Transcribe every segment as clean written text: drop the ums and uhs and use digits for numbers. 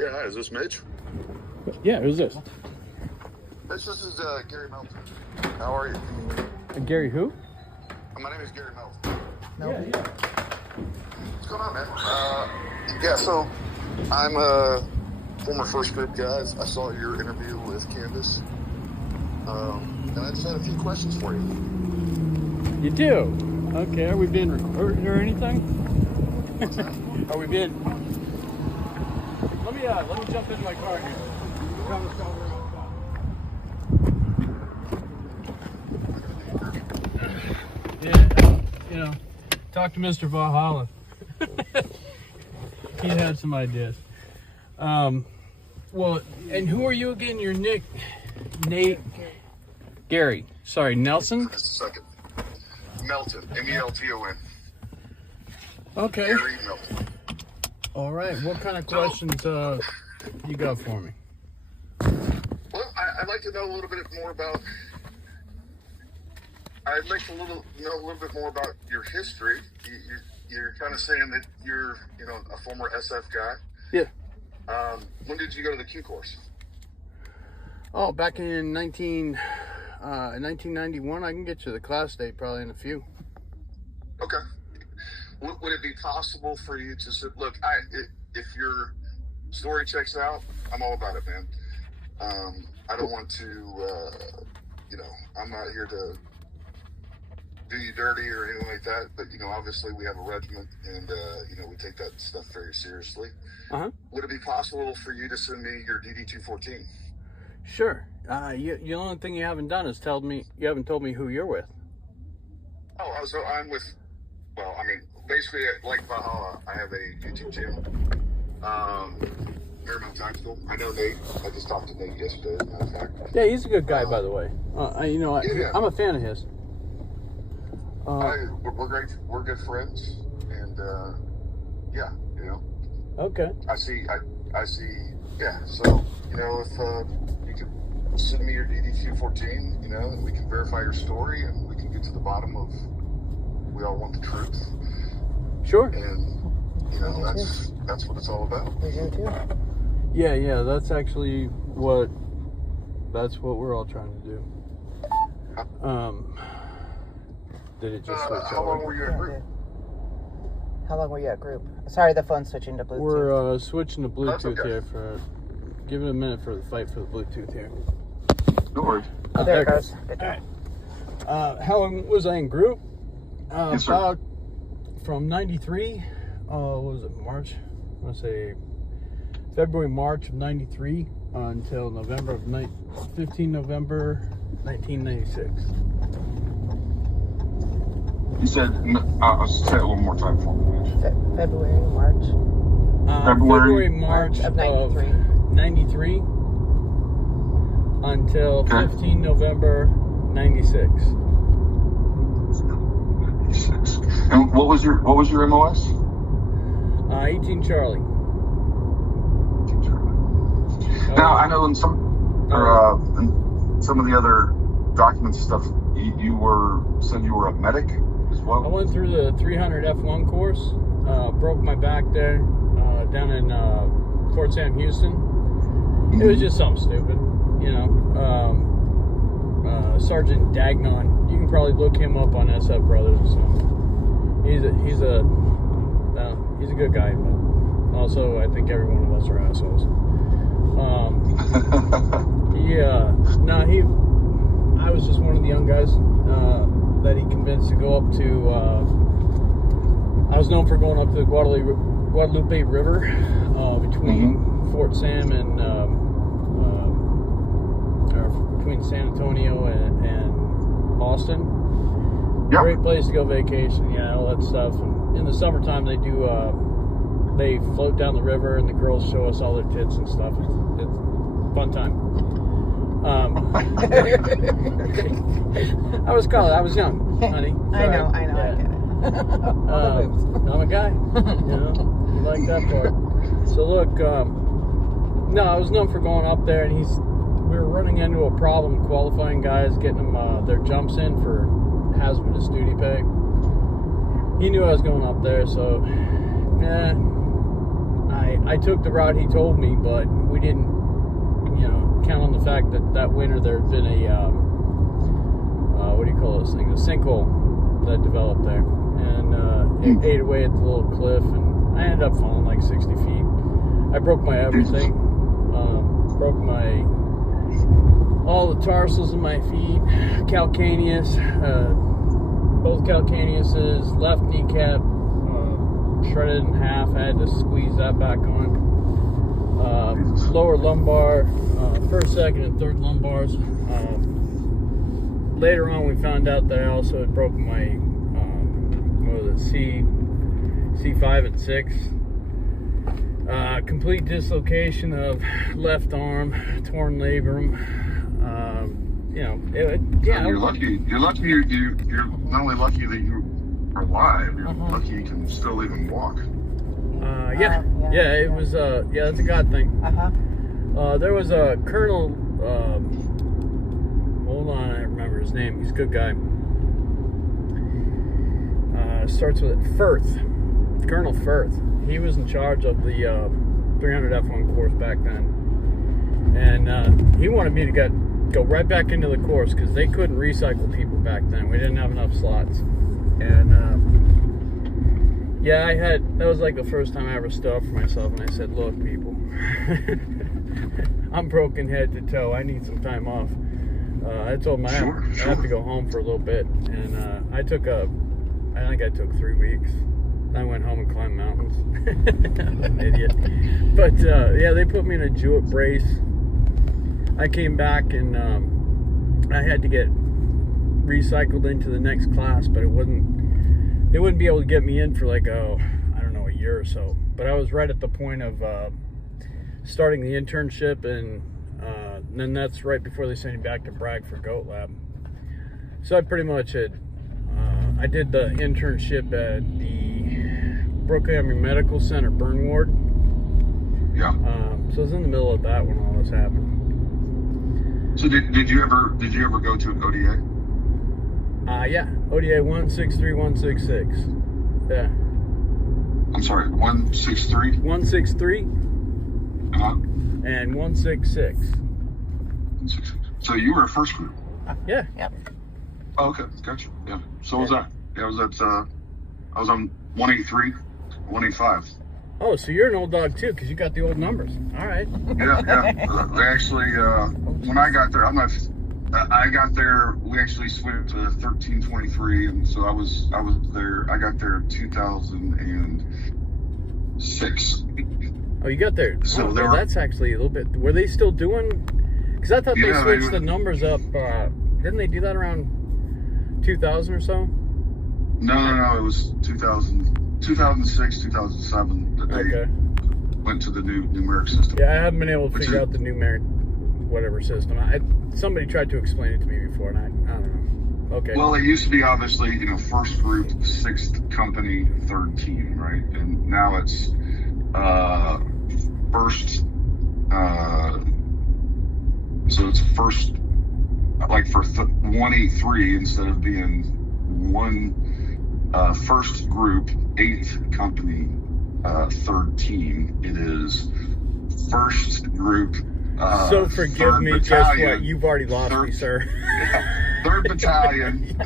Yeah, hi, is this Mitch? Yeah, who's this? Mitch, this is Gary Melton. How are you? Gary who? My name is Gary Melton. Yeah. What's going on, man? Yeah, so I'm a former First Group guy. I saw your interview with Candace. And I just had a few questions for you. You do? Okay, are we being recorded or anything? Are we being... Let me jump in my car here. Yeah, you know, talk to Mr. Valhalla. He had some ideas. Well, and who are you again? You're Nate, Gary. Sorry, Nelson? Just a second. Melton, M-E-L-T-O-N. Okay. Gary Melton. All right. What kind of questions you got for me? Well, I'd like to know a little bit more about. I'd like to know a little bit more about your history. You're kind of saying that you're, a former SF guy. Yeah. When did you go to the Q course? Oh, back in 1991. I can get you the class date probably in a few. Okay. Would it be possible for you to sit? Look, if your story checks out, I'm all about it, man. I don't want to, I'm not here to do you dirty or anything like that. But obviously we have a regiment, and we take that stuff very seriously. Would it be possible for you to send me your DD-214? Sure. The only thing you haven't done is you haven't told me who you're with. Oh, so I'm with. Well, basically, like Valhalla, I have a YouTube channel. Paramount Tactical. I know Nate. I just talked to Nate yesterday, as a matter of fact. Yeah, he's a good guy, by the way. Yeah. I'm a fan of his. We're great. We're good friends, and Okay. I see. Yeah. So if you could send me your DD-214, and we can verify your story, and we can get to the bottom of. We all want the truth. Sure. And that's what it's all about. Yeah. That's actually what we're all trying to do. Did it just switch how long were you at group? How long were you at group? Sorry, the phone's switching to Bluetooth. We're switching to Bluetooth okay. here give it a minute for the fight for the Bluetooth here. No worries. Oh, there it goes. Good job. How long was I in group? Yes, sir. About from 93, what was it, March? I want to say February, March of 93 until 15 November 1996. You said, I'll say it one more time for me. February, March. February, March of 93. 93 until 15 November 96. And what was your MOS? 18 Charlie. Now I know in some of the other documents and stuff, you said you were a medic as well. I went through the 300 F1 course. Broke my back there down in Fort Sam, Houston. It was just something stupid, Sergeant Dagnon. You can probably look him up on SF Brothers or something. He's a good guy, but also I think every one of us are assholes. I was just one of the young guys that he convinced to go up to. I was known for going up to the Guadalupe River between Fort Sam and between San Antonio and Austin. Yep. Great place to go vacation, all that stuff. And in the summertime, they they float down the river, and the girls show us all their tits and stuff. It's fun time. I was young, honey. I know, Yeah. I get it. I'm a guy, you like that part. So look, I was known for going up there, and we were running into a problem qualifying guys, getting them their jumps in for hazardous duty pay. He knew I was going up there, so I took the route he told me, but we didn't, count on the fact that winter there had been a, what do you call those things? A sinkhole that developed there. And it ate away at the little cliff, and I ended up falling like 60 feet. I broke my everything. Broke all the tarsals of my feet, calcaneus, both calcaneuses, left kneecap, shredded in half. I had to squeeze that back on. Lower lumbar, first, second, and third lumbars. Later on, we found out that I also had broken my, C5 and 6. Complete dislocation of left arm, torn labrum. You're lucky. You're not only lucky that you are alive. You're lucky you can still even walk. It was. That's a God thing. There was a colonel. Hold on, I remember his name. He's a good guy. Starts with Firth. Colonel Firth. He was in charge of the 300 F1 course back then, and he wanted me to go right back into the course because they couldn't recycle people back then. We didn't have enough slots, and that was like the first time I ever stood up for myself, and I said, "Look, people, I'm broken head to toe. I need some time off." I told him I have to go home for a little bit, and I think I took 3 weeks. I went home and climbed mountains. I'm an idiot. But, they put me in a Jewett brace. I came back and I had to get recycled into the next class, but they wouldn't be able to get me in for like, a year or so. But I was right at the point of starting the internship, and then that's right before they sent me back to Bragg for Goat Lab. So I pretty much I did the internship at the Brooklyn Army Medical Center burn ward. Yeah. So I was in the middle of that when all this happened. So did you ever go to an ODA? ODA 163166. Yeah. I'm sorry, 163? 163. And 166. So you were a first group? Yeah. Yep. Oh, okay, gotcha. Yeah. So was that? Yeah, I was on 183, 185. Oh, so you're an old dog too, because you got the old numbers. All right. Yeah. They actually, when I got there, I got there. We actually switched to 1323, and so I was there. I got there in 2006. Oh, you got there. So that's actually a little bit. Were they still doing? Because I thought they switched the numbers up. Didn't they do that around 2000 or so? No. It was 2006, 2007 that they went to the new numeric system. Yeah, I haven't been able to figure out the numeric whatever system. Somebody tried to explain it to me before, and I don't know. Okay. Well, it used to be obviously, first group, sixth company, third team, right? And now it's first. So it's first, like for 183 instead of being one first group, eighth company, third team. It is first group. So forgive me, guess what? You've already lost me, sir. Third battalion,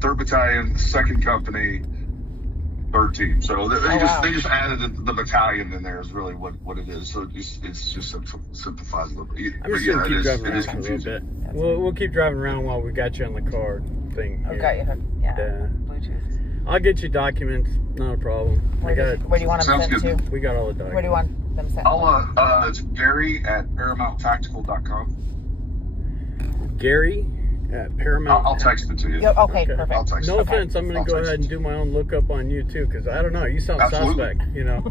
third battalion, second company, third team. So they just added the battalion in there is really what it is. So it's just simplifies a little bit. I'm just gonna keep driving around for a little bit. We'll keep driving around while we got you on the card thing. Okay. Yeah. Bluetooth. I'll get you documents. Not a problem. Where do you want them sent to? We got all the documents. Where do you want them sent? It's Gary at ParamountTactical.com. Gary at Paramount. I'll text it to you. Okay, perfect. I'll text no offense, I'm going to go ahead and do my own lookup on you too, because I don't know, you sound suspect, we got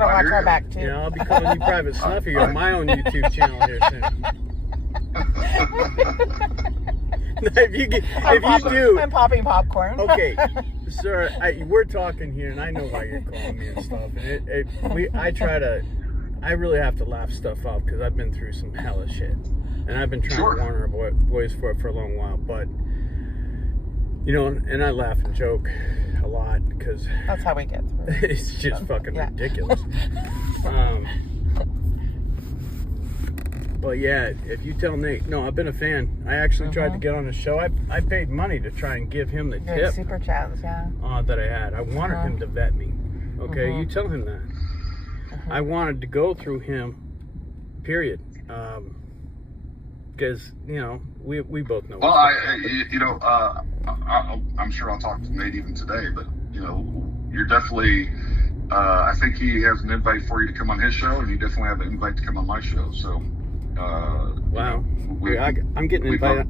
to watch our back too. Yeah, I'll be calling you Private Snuffy on my own YouTube channel here soon. if you do, I'm popping popcorn. Okay, sir, we're talking here, and I know why you're calling me and stuff. And I really have to laugh stuff off because I've been through some hella shit, and I've been trying to warn our boys for a long while. But and I laugh and joke. a lot because That's how we get through. it's just fucking ridiculous. But yeah, if you tell Nate, no, I've been a fan. I actually tried to get on his show. I paid money to try and give him the tip. Super chats, yeah. That I had. I wanted him to vet me. Okay, you tell him that. I wanted to go through him, period. Because, we both know. Well, I'm sure I'll talk to Nate even today, but, you're definitely, I think he has an invite for you to come on his show, and you definitely have an invite to come on my show, so. Wow. I'm getting invited.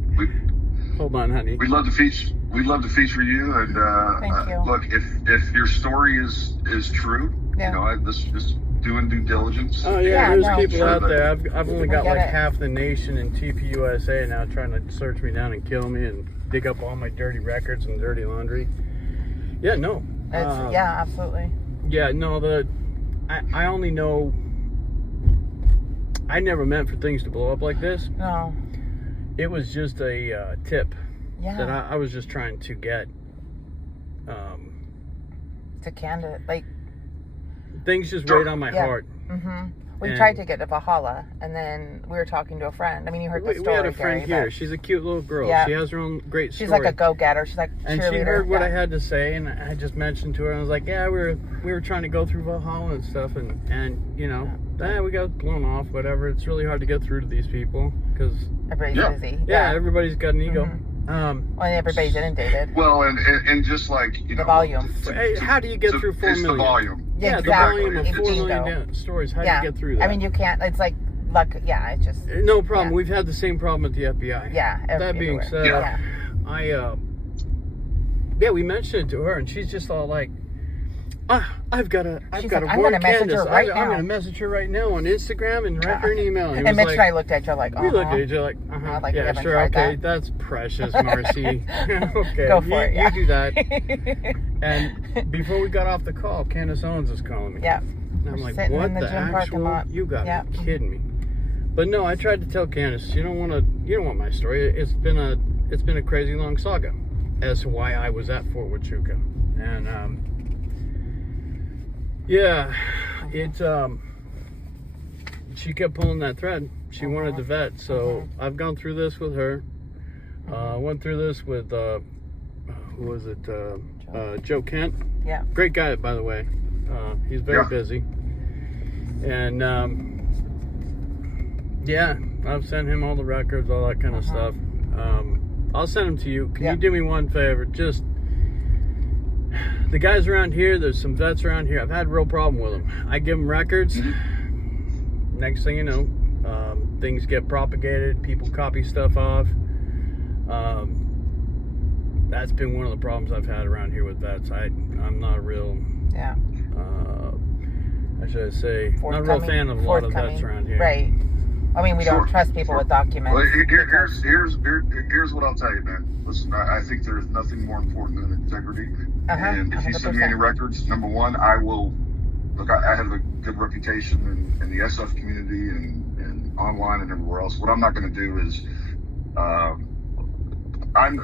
Hold on, honey. We'd love to feature you, and Thank you. Look, if your story is true, this doing due diligence. Oh yeah, there's people out there. I've only got like half the nation in TPUSA now trying to search me down and kill me and dig up all my dirty records and dirty laundry. Yeah, no. Yeah, absolutely. Yeah, no. I only know. I never meant for things to blow up like this. No. It was just a tip that Yeah. I was just trying to get. To candidate, like, Things just weighed on my heart. we tried to get to Valhalla, and then we were talking to a friend. I mean, you heard the story. We had a friend Gary, here. She's a cute little girl. Yeah. She has her own great story. She's like a go-getter. She's like and cheerleader. she heard what I had to say, and I just mentioned to her. And I was like, "Yeah, we were trying to go through Valhalla and stuff, and we got blown off. Whatever. It's really hard to get through to these people because everybody's busy. Yeah, everybody's got an ego. Well, and everybody's inundated. Well, and just like the volume. How do you get through 4 million? It's the volume. Yeah, The volume of 4 million stories. How do you get through that? I mean, you can't. It's like luck. Yeah, it's just no problem. We've had the same problem at the FBI. Yeah. That being said, we mentioned it to her, and she's just all like, I've got to warn Candace. I'm going to message her right now on Instagram and write her an email. And Mitch and I looked at you like, we looked at each other like, yeah, sure, okay, that's precious, Marcy. Okay, go for it. You do that. And before we got off the call, Candace Owens is calling me. Yeah. And I'm like, what the actual? You got to be kidding me. But no, I tried to tell Candace, you don't want my story. It's been a crazy long saga as to why I was at Fort Huachuca. And she kept pulling that thread. She wanted to vet, so I've gone through this with her. Went through this with who was it? Joe Kent. Yeah. Great guy, by the way. He's very busy. And I've sent him all the records, all that kind of stuff. I'll send them to you. Can you do me one favor? Just the guys around here, there's some vets around here. I've had a real problem with them. I give them records. Next thing you know, things get propagated. People copy stuff off. That's been one of the problems I've had around here with vets. I'm not a real, how should I say, not a real fan of a lot of vets around here. Right. I mean, we don't trust people with documents. Well, here's what I'll tell you, man. Listen, I think there's nothing more important than integrity. And if you send me any records, number one, I will. Look, I have a good reputation in the SF community and online and everywhere else. What I'm not going to do is, I'm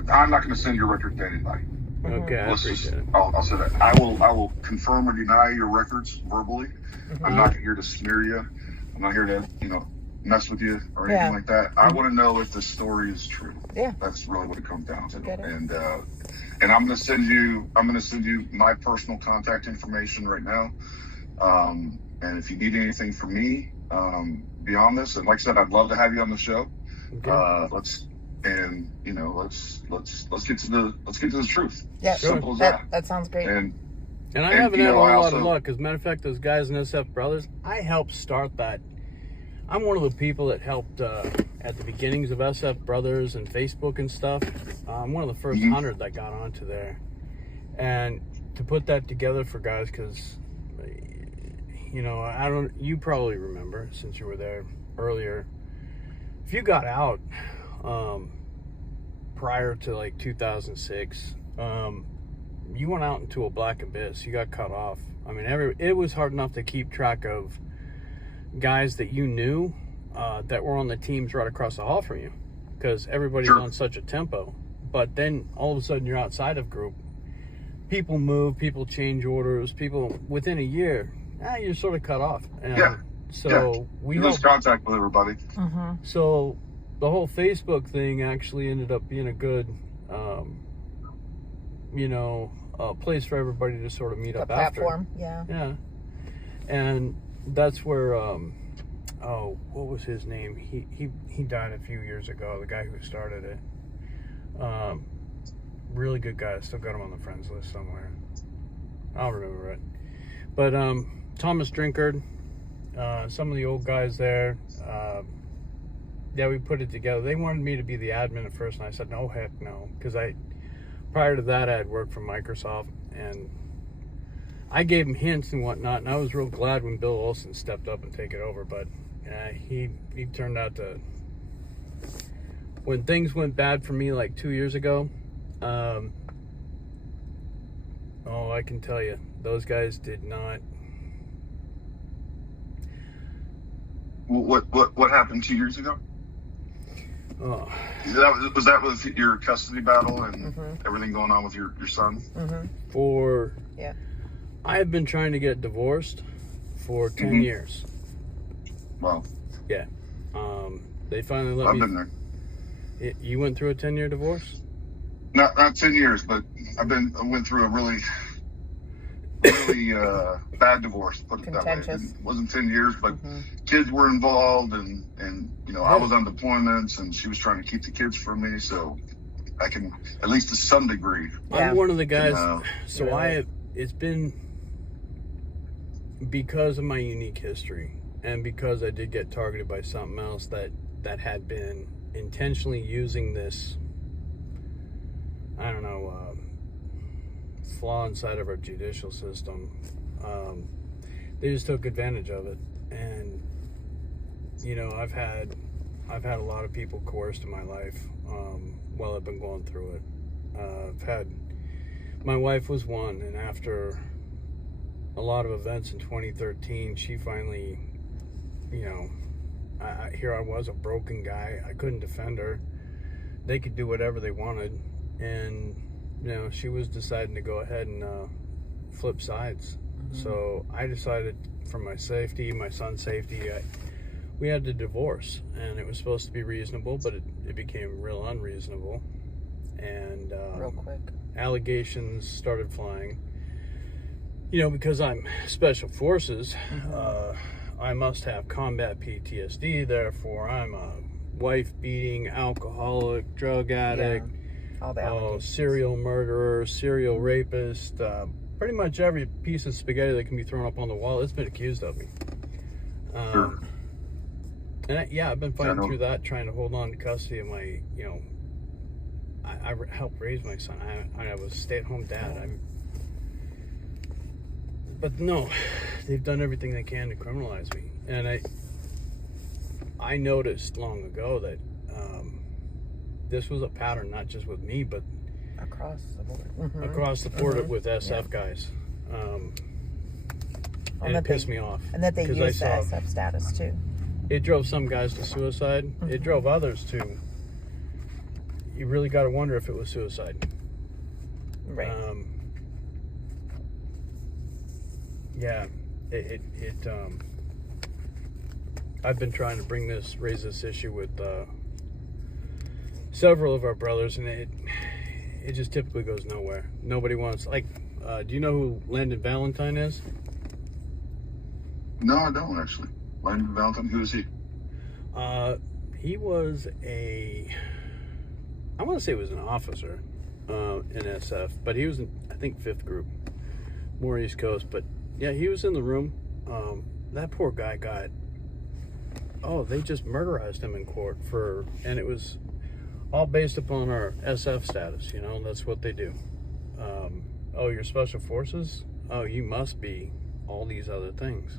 not going to send your record to anybody. Okay, I appreciate it. I'll say that. I will confirm or deny your records verbally. I'm not here to smear you. I'm not here to, mess with you or anything like that. I want to know if the story is true. Yeah. That's really what it comes down to. And I'm going to send you my personal contact information right now. And if you need anything from me beyond this, and like I said, I'd love to have you on the show. Okay. Let's get to the truth. Yeah, simple as that. That sounds great. And I haven't had a whole lot of luck. As a matter of fact, those guys in SF Brothers, I helped start that. I'm one of the people that helped at the beginnings of SF Brothers and Facebook and stuff. I'm one of the first 100 that got onto there. And to put that together for guys, because, you probably remember since you were there earlier, if you got out prior to like 2006, you went out into a black abyss. You got cut off. I mean, it was hard enough to keep track of guys that you knew that were on the teams right across the hall from you, because everybody's on such a tempo. But then all of a sudden you're outside of group. people move, people change orders, people within a year, you're sort of cut off. And so we lose contact with everybody. Mm-hmm. So the whole Facebook thing actually ended up being a good, place for everybody to sort of meet up platform, after. Yeah. And that's where, what was his name? He died a few years ago, the guy who started it. Really good guy. I still got him on the friends list somewhere. I don't remember it. But Thomas Drinkard, some of the old guys there, we put it together. They wanted me to be the admin at first, and I said, no, heck no. Because prior to that, I had worked for Microsoft, and I gave him hints and whatnot, and I was real glad when Bill Olson stepped up and take it over. But he turned out to... When things went bad for me like 2 years ago, I can tell you, those guys did not. What happened 2 years ago? Oh. Was that with your custody battle and everything going on with your son? Mm-hmm. I have been trying to get divorced for 10 years. Wow. Yeah. They finally let me. I've been there. You went through a 10-year divorce? Not 10 years, but I went through a really bad divorce, put it that way. It wasn't 10 years, but kids were involved, and I was on deployments, and she was trying to keep the kids from me, so I can, at least to some degree. I'm one of the guys, it's been because of my unique history, and because I did get targeted by something else that had been intentionally using this, I don't know, flaw inside of our judicial system. They just took advantage of it, and I've had a lot of people coerced in my life while I've been going through it. My wife was one, and after a lot of events in 2013, she finally, here I was, a broken guy. I couldn't defend her. They could do whatever they wanted, and she was deciding to go ahead and flip sides. So I decided, for my safety, my son's safety, we had to divorce, and it was supposed to be reasonable, but it became real unreasonable, and real quick allegations started flying. Because I'm special forces, I must have combat PTSD, therefore I'm a wife-beating, alcoholic, drug addict, all the serial murderer, serial rapist, pretty much every piece of spaghetti that can be thrown up on the wall, it's been accused of me. And I've been fighting through that, trying to hold on to custody of my, I helped raise my son. I was a stay-at-home dad. But no, they've done everything they can to criminalize me. And I noticed long ago that this was a pattern, not just with me, but across the board. Across the board with SF guys. And it pissed me off. And that they use the SF status too. It drove some guys to suicide. It drove others to... You really got to wonder if it was suicide. Right. I've been trying to raise this issue with several of our brothers, and it just typically goes nowhere. Nobody wants, do you know who Landon Valentine is? No, I don't actually. Landon Valentine, who is he? He was I want to say he was an officer in SF, but he was in, I think, 5th group, more East Coast, but yeah, he was in the room. That poor guy got, they just murderized him in court and it was all based upon our SF status, that's what they do. You're special forces? You must be all these other things.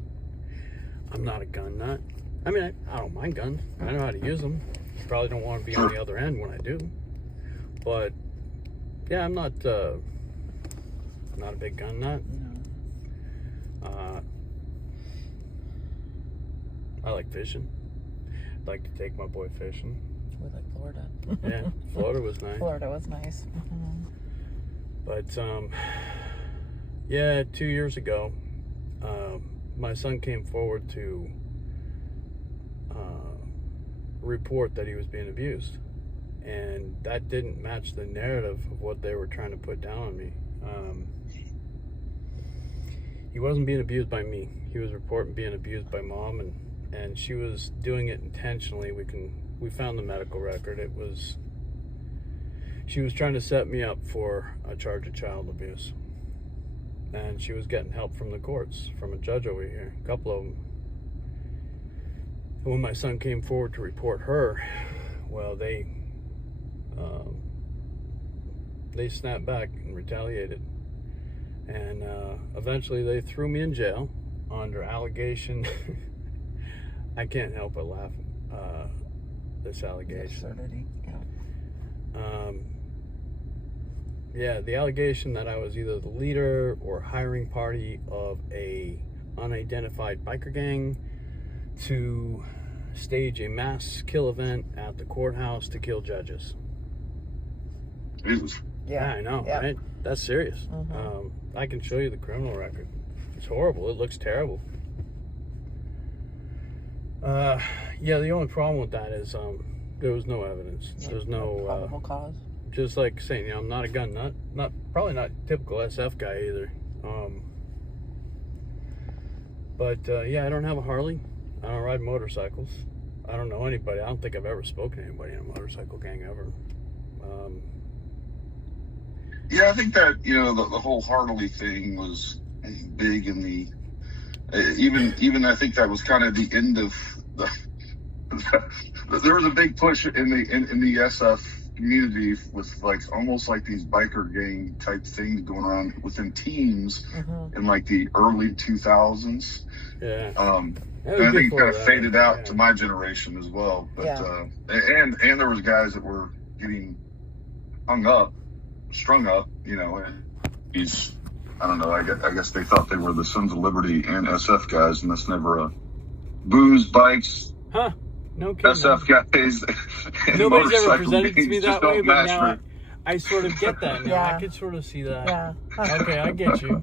I'm not a gun nut. I mean, I don't mind guns. I know how to use them. Probably don't want to be on the other end when I do. But, yeah, I'm not a big gun nut. I like fishing. I'd like to take my boy fishing. We like Florida. Yeah, Florida was nice. Florida was nice. But Yeah, 2 years ago, my son came forward to report that he was being abused. And that didn't match the narrative of what they were trying to put down on me. He wasn't being abused by me. He was reporting being abused by mom, and she was doing it intentionally. We found the medical record. She was trying to set me up for a charge of child abuse. And she was getting help from the courts, from a judge over here, a couple of them. And when my son came forward to report her, well, they snapped back and retaliated. And eventually they threw me in jail under allegation. I can't help but laugh at this allegation. Yeah, the allegation that I was either the leader or hiring party of a unidentified biker gang to stage a mass kill event at the courthouse to kill judges. Jesus. Yeah, I know, right? That's serious. I can show you the criminal record. It's horrible. It looks terrible. Yeah, the only problem with that is there was no evidence. There's no probable cause. Just like saying, I'm not a gun nut. Probably not typical SF guy either. But yeah, I don't have a Harley. I don't ride motorcycles. I don't know anybody. I don't think I've ever spoken to anybody in a motorcycle gang ever. Yeah, I think that, the whole Harley thing was big in the, even I think that was kind of the end of there was a big push in the SF community with almost like these biker gang type things going on within teams in the early 2000s. Yeah. And I think it kind of faded out to my generation as well. But and there was guys that were getting strung up, and he's, I don't know, I guess they thought they were the Sons of Liberty and SF guys, and that's never a booze, bikes, no kidding. SF guys. Nobody's ever presented to me that way, but now I sort of get that now. I could sort of see that. Yeah. Okay, I get you.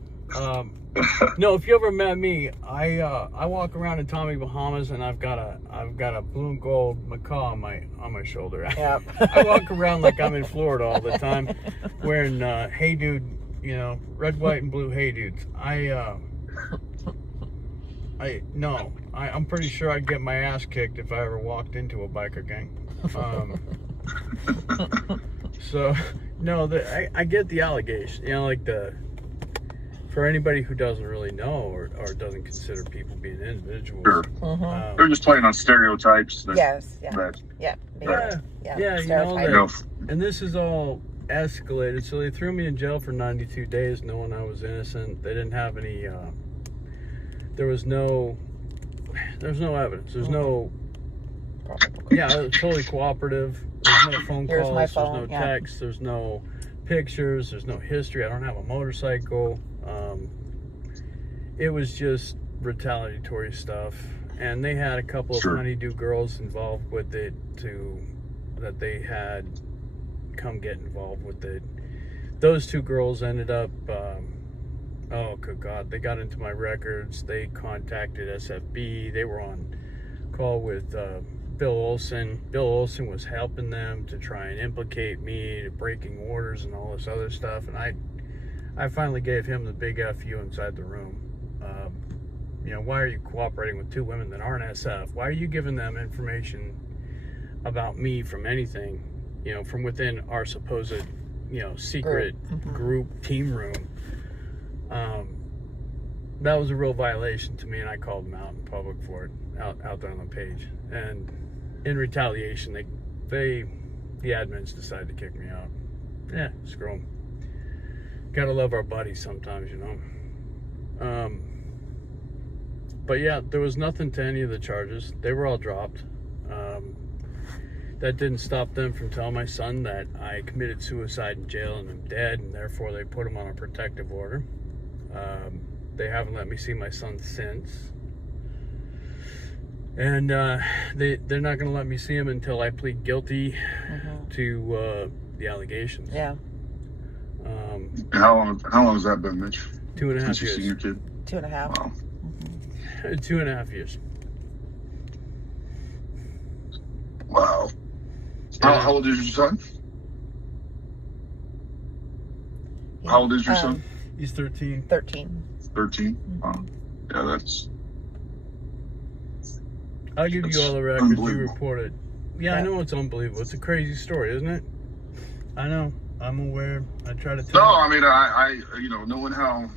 No, if you ever met me, I walk around in Tommy Bahamas and I've got a blue and gold macaw on my shoulder. Yep. I walk around like I'm in Florida all the time, wearing hey dude, red, white, and blue hey dudes. I'm pretty sure I'd get my ass kicked if I ever walked into a biker gang. So no, I get the allegation. For anybody who doesn't really know or doesn't consider people being individuals. Sure. They're just playing on stereotypes. And this is all escalated. So they threw me in jail for 92 days knowing I was innocent. They didn't have any, there was no evidence. There's no, it was totally cooperative. There's no phone calls, there's no text, there's no pictures, there's no history. I don't have a motorcycle. It was just retaliatory stuff, and they had a couple of honeydew girls involved with it that they had come get involved with it. Those two girls ended up oh good God, they got into my records. They contacted SFB. They were on call with Bill Olson. Bill Olson was helping them to try and implicate me to breaking orders and all this other stuff, and I finally gave him the big FU inside the room. Why are you cooperating with two women that aren't SF? Why are you giving them information about me from anything, from within our supposed, secret group team room? That was a real violation to me, and I called them out in public for it, out there on the page. And in retaliation, the admins decided to kick me out. Yeah, screw them. Gotta love our buddies sometimes, But yeah, there was nothing to any of the charges. They were all dropped. That didn't stop them from telling my son that I committed suicide in jail and I'm dead, and therefore they put him on a protective order. They haven't let me see my son since. And they're not going to let me see him until I plead guilty to the allegations. Yeah. How long has that been, Mitch? 2.5 Since you've seen years. your kid? 2.5. Wow. 2.5 years. Wow. Yeah. How old is your son? How old is your son? He's 13. 13. 13? Wow. Yeah, that's... I'll give you all the records you unbelievable. reported. Yeah, I know it's unbelievable. It's a crazy story, isn't it? I know. I'm aware. I try to tell No, you. I mean, I you know, knowing how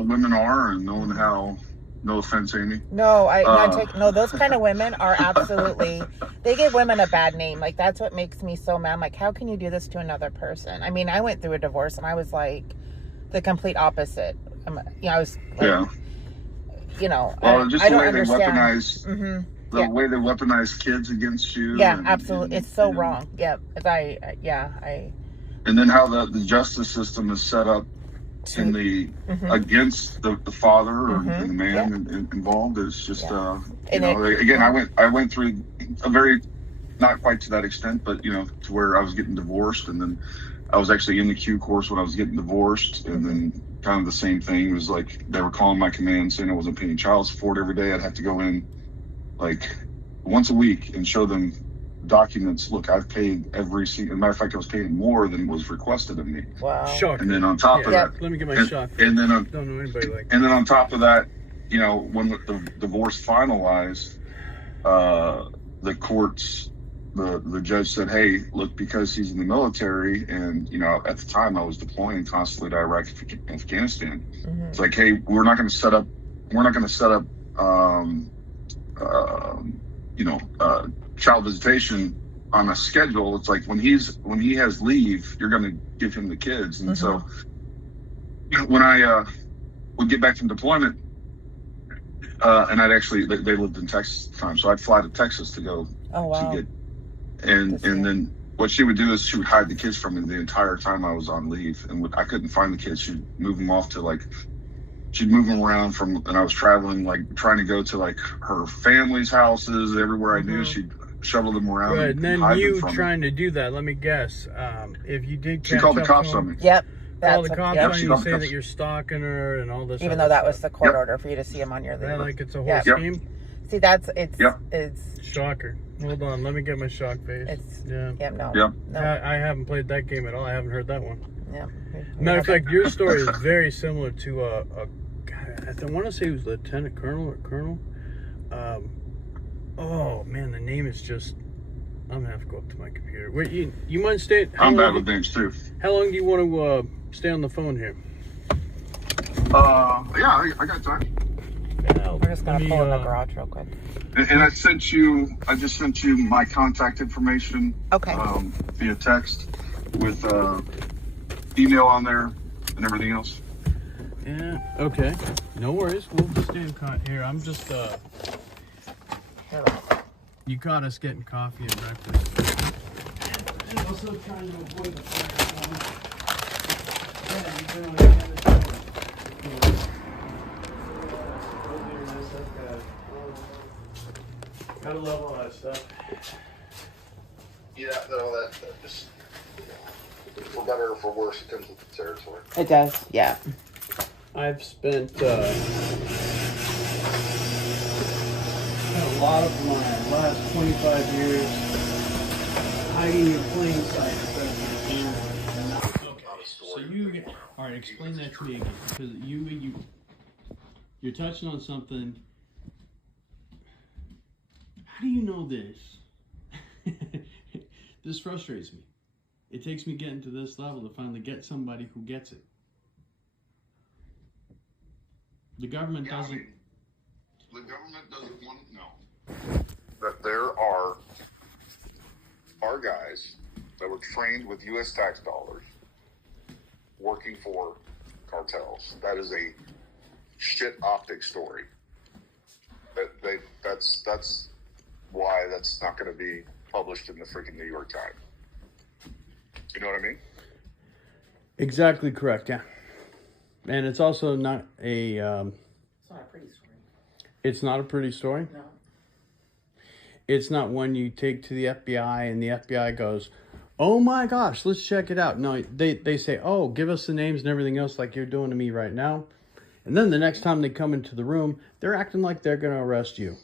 women are and knowing how, no offense, Amy. No, no, those kind of women are absolutely, they give women a bad name. Like, that's what makes me so mad. I'm like, how can you do this to another person? I mean, I went through a divorce and I was like the complete opposite. I was like, Yeah. Well, just I the don't way understand. they weaponize, the way they weaponize kids against you. Yeah, and, absolutely. It's so wrong. Yeah. And then how the justice system is set up in the against the father or the man involved. It's just again, I went through a very, not quite to that extent, but to where I was getting divorced, and then I was actually in the Q course when I was getting divorced, and then kind of the same thing. It was like they were calling my command saying I wasn't paying child support every day. I'd have to go in like once a week and show them documents. Look, I've paid every single. Matter of fact, I was paying more than was requested of me. Wow. Shocker. And then on top of that, let me get my shock. And then don't know anybody like that. And then on top of that, when the divorce finalized, the courts, the judge said, "Hey, look, because he's in the military, and at the time I was deploying constantly to Iraq and Afghanistan. It's like, hey, we're not going to set up child visitation on a schedule. It's like when he has leave, you're going to give him the kids." And so when I would get back from deployment, and I'd actually, they lived in Texas at the time, so I'd fly to Texas to go to get, and then what she would do is she would hide the kids from me the entire time I was on leave, and I couldn't find the kids. She'd move them off to she'd move them around and I was traveling, trying to go to her family's houses everywhere I knew. She'd shuttle them around. Right, and then you trying to do that, let me guess, if you did she called the cops on me. Yep. Call the cops on you, say that you're stalking her and all this. Even though that was the court order for you to see him on your leave. Yeah, like it's a whole scheme. See, it's shocker. Hold on, let me get my shock face. No. I haven't played that game at all. I haven't heard that one. Yeah. Matter of fact, your story is very similar to a guy, I want to say he was Lieutenant Colonel or Colonel. Oh man, the name is just. I'm gonna have to go up to my computer. Wait, you mind staying? I'm bad with names too. How long do you want to stay on the phone here? I got time. We're just gonna pull in the garage real quick. And I just sent you my contact information. Okay. Via text with email on there and everything else. Yeah. Okay. No worries. We'll stay in contact here. I'm just You caught us getting coffee and breakfast. I'm also trying to avoid the fire. Gotta love all that stuff. Yeah, no, that just, for better or for worse, it comes with the territory. It does, yeah. I've spent a lot of my last 25 years hiding in plain sight. Okay, so all right, explain that to me again, because you're touching on something. How do you know this? This frustrates me. It takes me getting to this level to finally get somebody who gets it. The government doesn't. The government doesn't want to know that there are guys that were trained with U.S. tax dollars working for cartels. That is a shit optic story. That's why that's not going to be published in the freaking New York Times. You know what I mean? Exactly correct, yeah. And it's also not a... it's not a pretty story. It's not a pretty story? No. It's not one you take to the FBI and the FBI goes, oh my gosh, let's check it out. No, they say, oh, give us the names and everything else like you're doing to me right now. And then the next time they come into the room, they're acting like they're going to arrest you.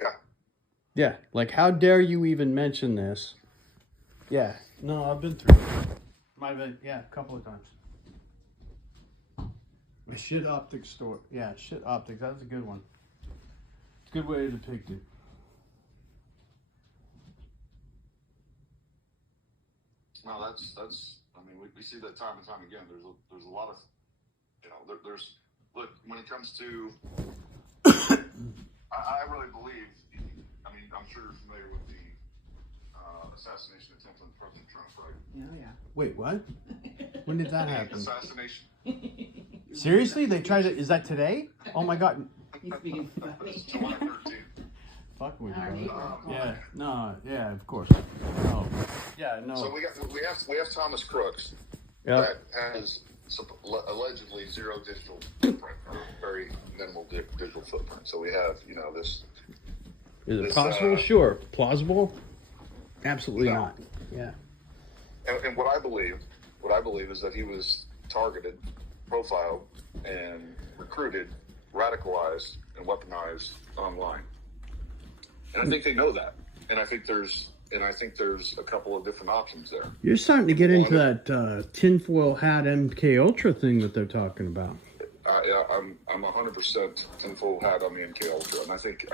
Yeah. Yeah, like how dare you even mention this? Yeah, no, I've been through it. Might have been, yeah, a couple of times. The shit optics store. Yeah, shit optics. That's a good one. It's a good way to depict it. No, that's. I mean, we see that time and time again. There's a lot of, there's look when it comes to. I really believe. I mean, I'm sure you're familiar with the assassination attempt on President Trump, right? Oh, yeah. Wait, what? When did that happen? Assassination. Seriously? They tried to. Is that today? Oh my God. He's being funny. It's July 13th. Fuck with you, Our brother. neighbor. Yeah. No. Yeah. Of course. No. Yeah. No. So we have Thomas Crooks Yeah. that has allegedly zero digital footprint, or very minimal digital footprint. So we have this. Is it this, possible? Sure. Plausible? Absolutely No. not. Yeah. And what I believe is that he was targeted, profiled, and recruited, radicalized, and weaponized online. And I think they know that. And I think there's a couple of different options there. You're starting to get into that tinfoil hat MK Ultra thing that they're talking about. Yeah, I'm 100% tinfoil hat on the MK Ultra, and I think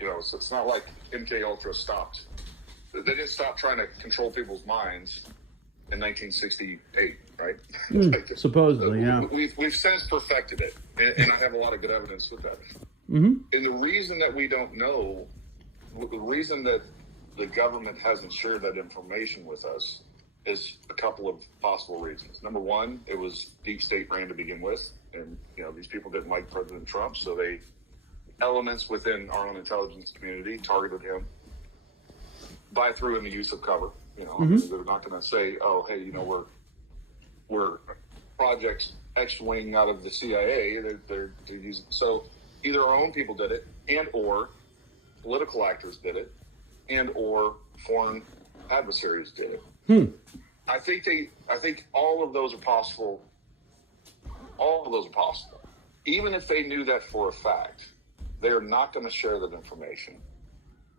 so it's not like MK Ultra stopped. They didn't stop trying to control people's minds in 1968, right? Supposedly, yeah. We've since perfected it, and I have a lot of good evidence with that. Mm-hmm. And the reason that we don't know, the reason that the government hasn't shared that information with us is a couple of possible reasons. Number one, it was deep state ran to begin with, and these people didn't like President Trump, so elements within our own intelligence community targeted him through in the use of cover. They're not going to say, oh, hey, we're Project X wing out of the CIA. They're using, so either our own people did it, and or political actors did it, and or foreign adversaries did it. I think all of those are possible. All of those are possible. Even if they knew that for a fact, they're not going to share that information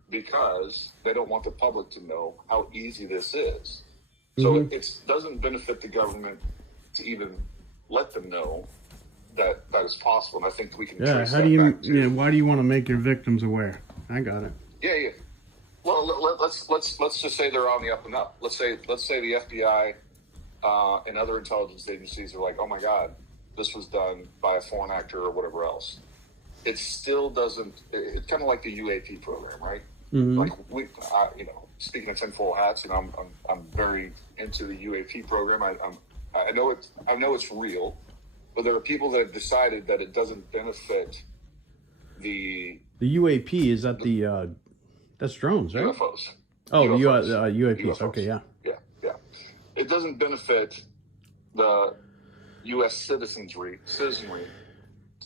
because they don't want the public to know how easy this is. So it doesn't benefit the government to even let them know that is possible. And I think we can. Yeah. How do you? Why do you want to make your victims aware? I got it. Yeah. Well, let's just say they're on the up and up. Let's say the FBI and other intelligence agencies are like, oh my God, this was done by a foreign actor or whatever else. It still doesn't. It's kind of like the UAP program, right? Mm-hmm. Like speaking of tinfoil hats, I'm very into the UAP program. I know it's real, but there are people that have decided that it doesn't benefit the UAP. Is that the that's drones, right? UFOs. Oh, UFOs. UAPs. UFOs. Okay, yeah. Yeah. It doesn't benefit the U.S. citizenry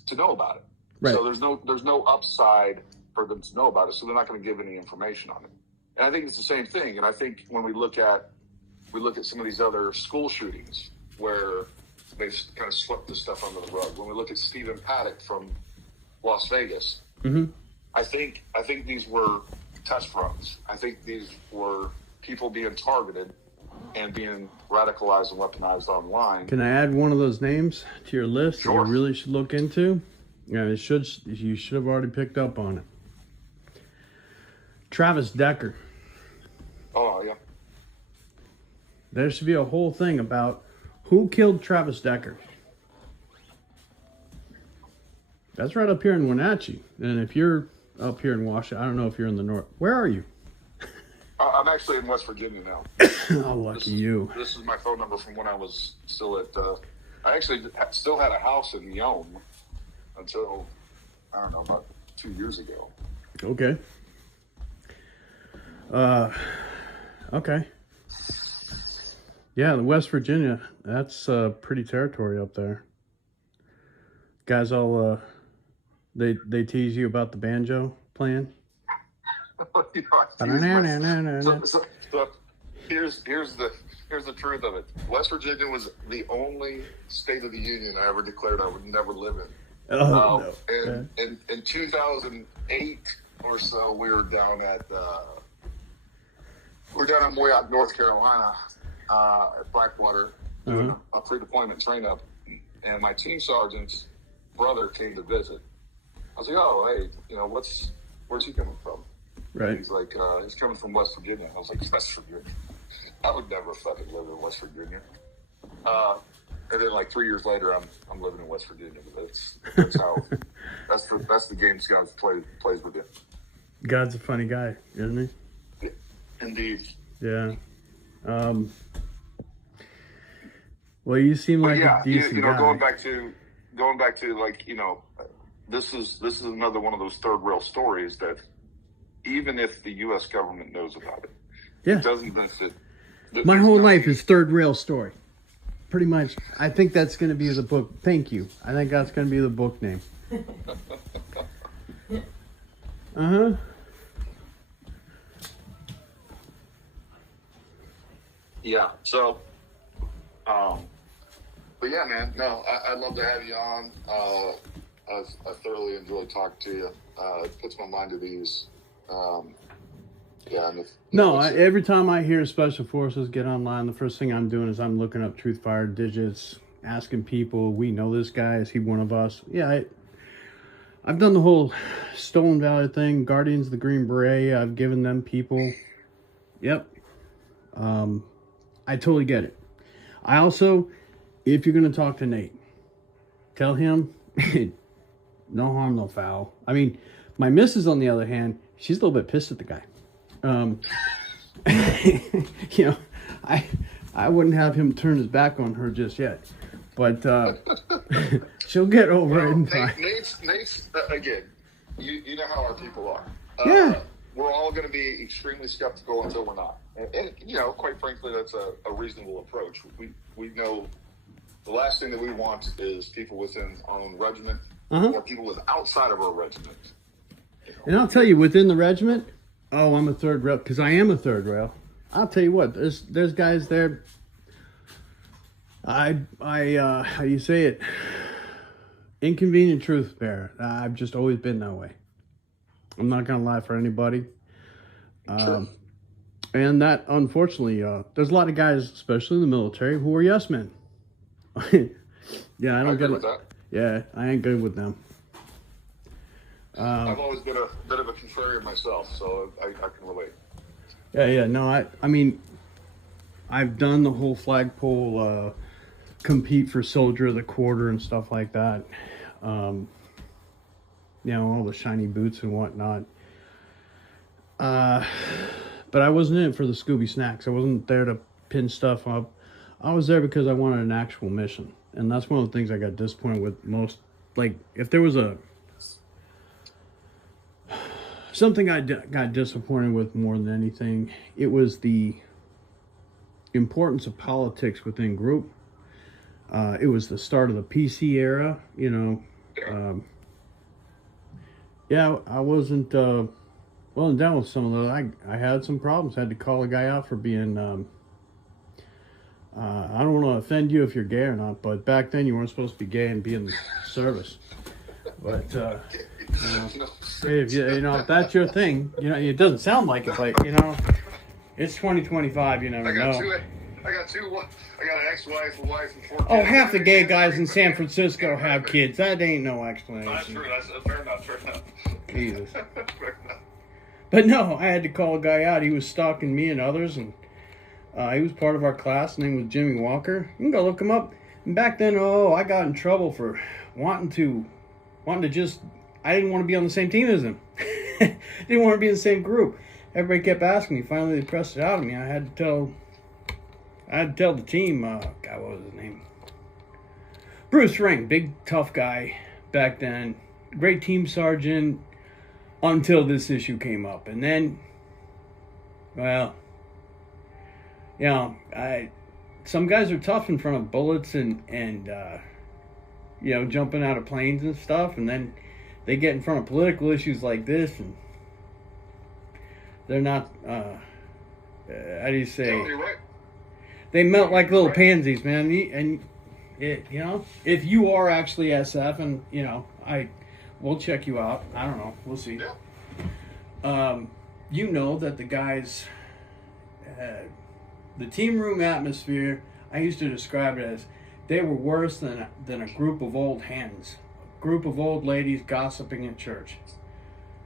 to know about it. Right. So there's no upside for them to know about it. So they're not going to give any information on it. And I think it's the same thing. And I think when we look at some of these other school shootings where they kind of swept this stuff under the rug. When we look at Stephen Paddock from Las Vegas, I think these were test runs. I think these were people being targeted and being radicalized and weaponized online. Can I add one of those names to your list Sure. that you really should look into? Yeah, you should have already picked up on it. Travis Decker. Oh, yeah. There should be a whole thing about who killed Travis Decker. That's right up here in Wenatchee. And if you're up here in Washington, I don't know if you're in the north. Where are you? I'm actually in West Virginia now. Oh, lucky you. This is my phone number from when I was still at, I actually still had a house in Yonge until, I don't know, about 2 years ago. Okay. Okay. Yeah, the West Virginia, that's pretty territory up there. Guys all, they tease you about the banjo playing? here's the truth of it. West Virginia was the only state of the union I ever declared I would never live in. Oh, no. And in 2008 or so, we were down at Moyock, North Carolina, at Blackwater, doing a pre-deployment train-up, and my team sergeant's brother came to visit. I was like, oh, hey, where's he coming from? Right. He's like, he's coming from West Virginia. I was like, West Virginia? I would never fucking live in West Virginia. And then like 3 years later, I'm living in West Virginia. That's how that's the game God plays with you. God's a funny guy, isn't he? Yeah, indeed. Yeah. Well, you seem like a decent guy. Going back to like, this is another one of those third rail stories that even if the U.S. government knows about it, it doesn't benefit. My whole life is third rail story. Pretty much. I think that's going to be the book. Thank you. I think that's going to be the book name. Yeah. So, but yeah, man. No, I'd love to have you on. I thoroughly enjoyed talking to you. It puts my mind at ease. Every time I hear Special Forces get online, the first thing I'm doing is I'm looking up truth fire digits, asking people, we know this guy, is he one of us? Yeah, I've done the whole Stolen Valley thing, Guardians of the Green Beret, I've given them people. Yep. I totally get it. I also, if you're going to talk to Nate, tell him, no harm, no foul. I mean, my missus, on the other hand, she's a little bit pissed at the guy. I wouldn't have him turn his back on her just yet, but she'll get over it in time. Nate's again, you know how our people are. We're all going to be extremely skeptical until we're not, and quite frankly, that's a reasonable approach. We know the last thing that we want is people within our own regiment or people with outside of our regiment. And I'll tell you, within the regiment, I'm a third rail, because I am a third rail. I'll tell you what, there's guys there. How do you say it? Inconvenient truth bearer. I've just always been that way. I'm not gonna lie for anybody. Sure. And that, unfortunately, there's a lot of guys, especially in the military, who are yes men. Yeah, I don't get it. Yeah, I ain't good with them. I've always been a bit of a contrarian myself, so I can relate. Yeah. No, I mean, I've done the whole flagpole, compete for Soldier of the Quarter and stuff like that. All the shiny boots and whatnot. But I wasn't in it for the Scooby Snacks. I wasn't there to pin stuff up. I was there because I wanted an actual mission. And that's one of the things I got disappointed with most. Like, if there was something I got disappointed with more than anything, it was the importance of politics within group. It was the start of the PC era, I wasn't down with some of those. I had some problems. I had to call a guy out for being, I don't want to offend you if you're gay or not, but back then you weren't supposed to be gay and be in the service. But, if that's your thing, it doesn't sound like it, but, it's 2025, you never know. I got an ex-wife, a wife, and 4 kids. Oh, half the gay guys in San Francisco have kids. That ain't no explanation. That's true. That's fair enough. Jesus. Fair enough. But no, I had to call a guy out. He was stalking me and others, and he was part of our class. His name was Jimmy Walker. You can go look him up. And back then, I got in trouble for wanting to just, I didn't want to be on the same team as him. Didn't want to be in the same group. Everybody kept asking me. Finally, they pressed it out of me. I had to tell the team, God, what was his name? Bruce Ring, big tough guy back then. Great team sergeant until this issue came up. And then, some guys are tough in front of bullets and jumping out of planes and stuff. And then they get in front of political issues like this, and they're not how do you say? No, you're right. They melt like little pansies, man. And it, you know, if you are actually SF, and you know, we'll check you out. I don't know. We'll see. Yeah. You know that the guys, the team room atmosphere, I used to describe it as they were worse than a group of old hens, a group of old ladies gossiping at church.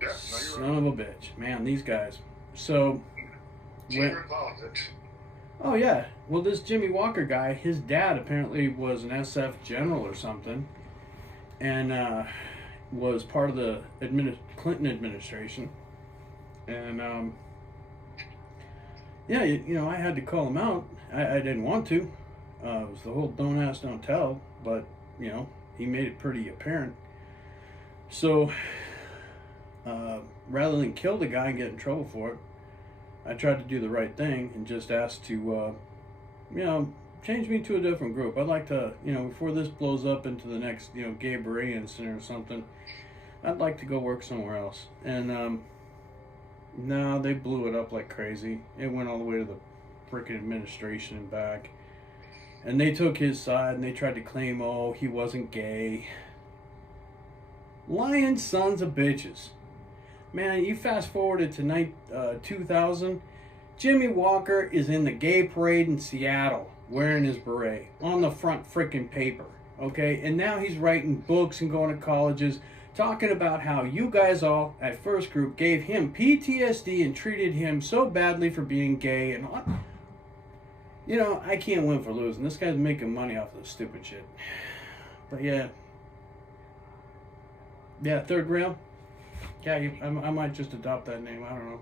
Yeah, no, Son you're right. of a bitch, man. These guys. So. Team politics. Oh yeah. Well, this Jimmy Walker guy, his dad apparently was an SF general or something, and was part of the Clinton administration. And yeah, you know, I had to call him out. I didn't want to. It was the whole don't ask, don't tell. But you know, he made it pretty apparent. So rather than kill the guy and get in trouble for it, I tried to do the right thing and just asked to, you know, change me to a different group. I'd like to, you know, before this blows up into the next, you know, gay beret incident or something, I'd like to go work somewhere else. And no, they blew it up like crazy. It went all the way to the freaking administration and back. And they took his side and they tried to claim, oh, he wasn't gay. Lying sons of bitches. Man, you fast forwarded to 2000, Jimmy Walker is in the gay parade in Seattle wearing his beret on the front freaking paper, okay? And now he's writing books and going to colleges talking about how you guys all at First Group gave him PTSD and treated him so badly for being gay and all. You know, I can't win for losing. This guy's making money off of this stupid shit. But yeah. Yeah, third rail. Yeah, I might just adopt that name. I don't know.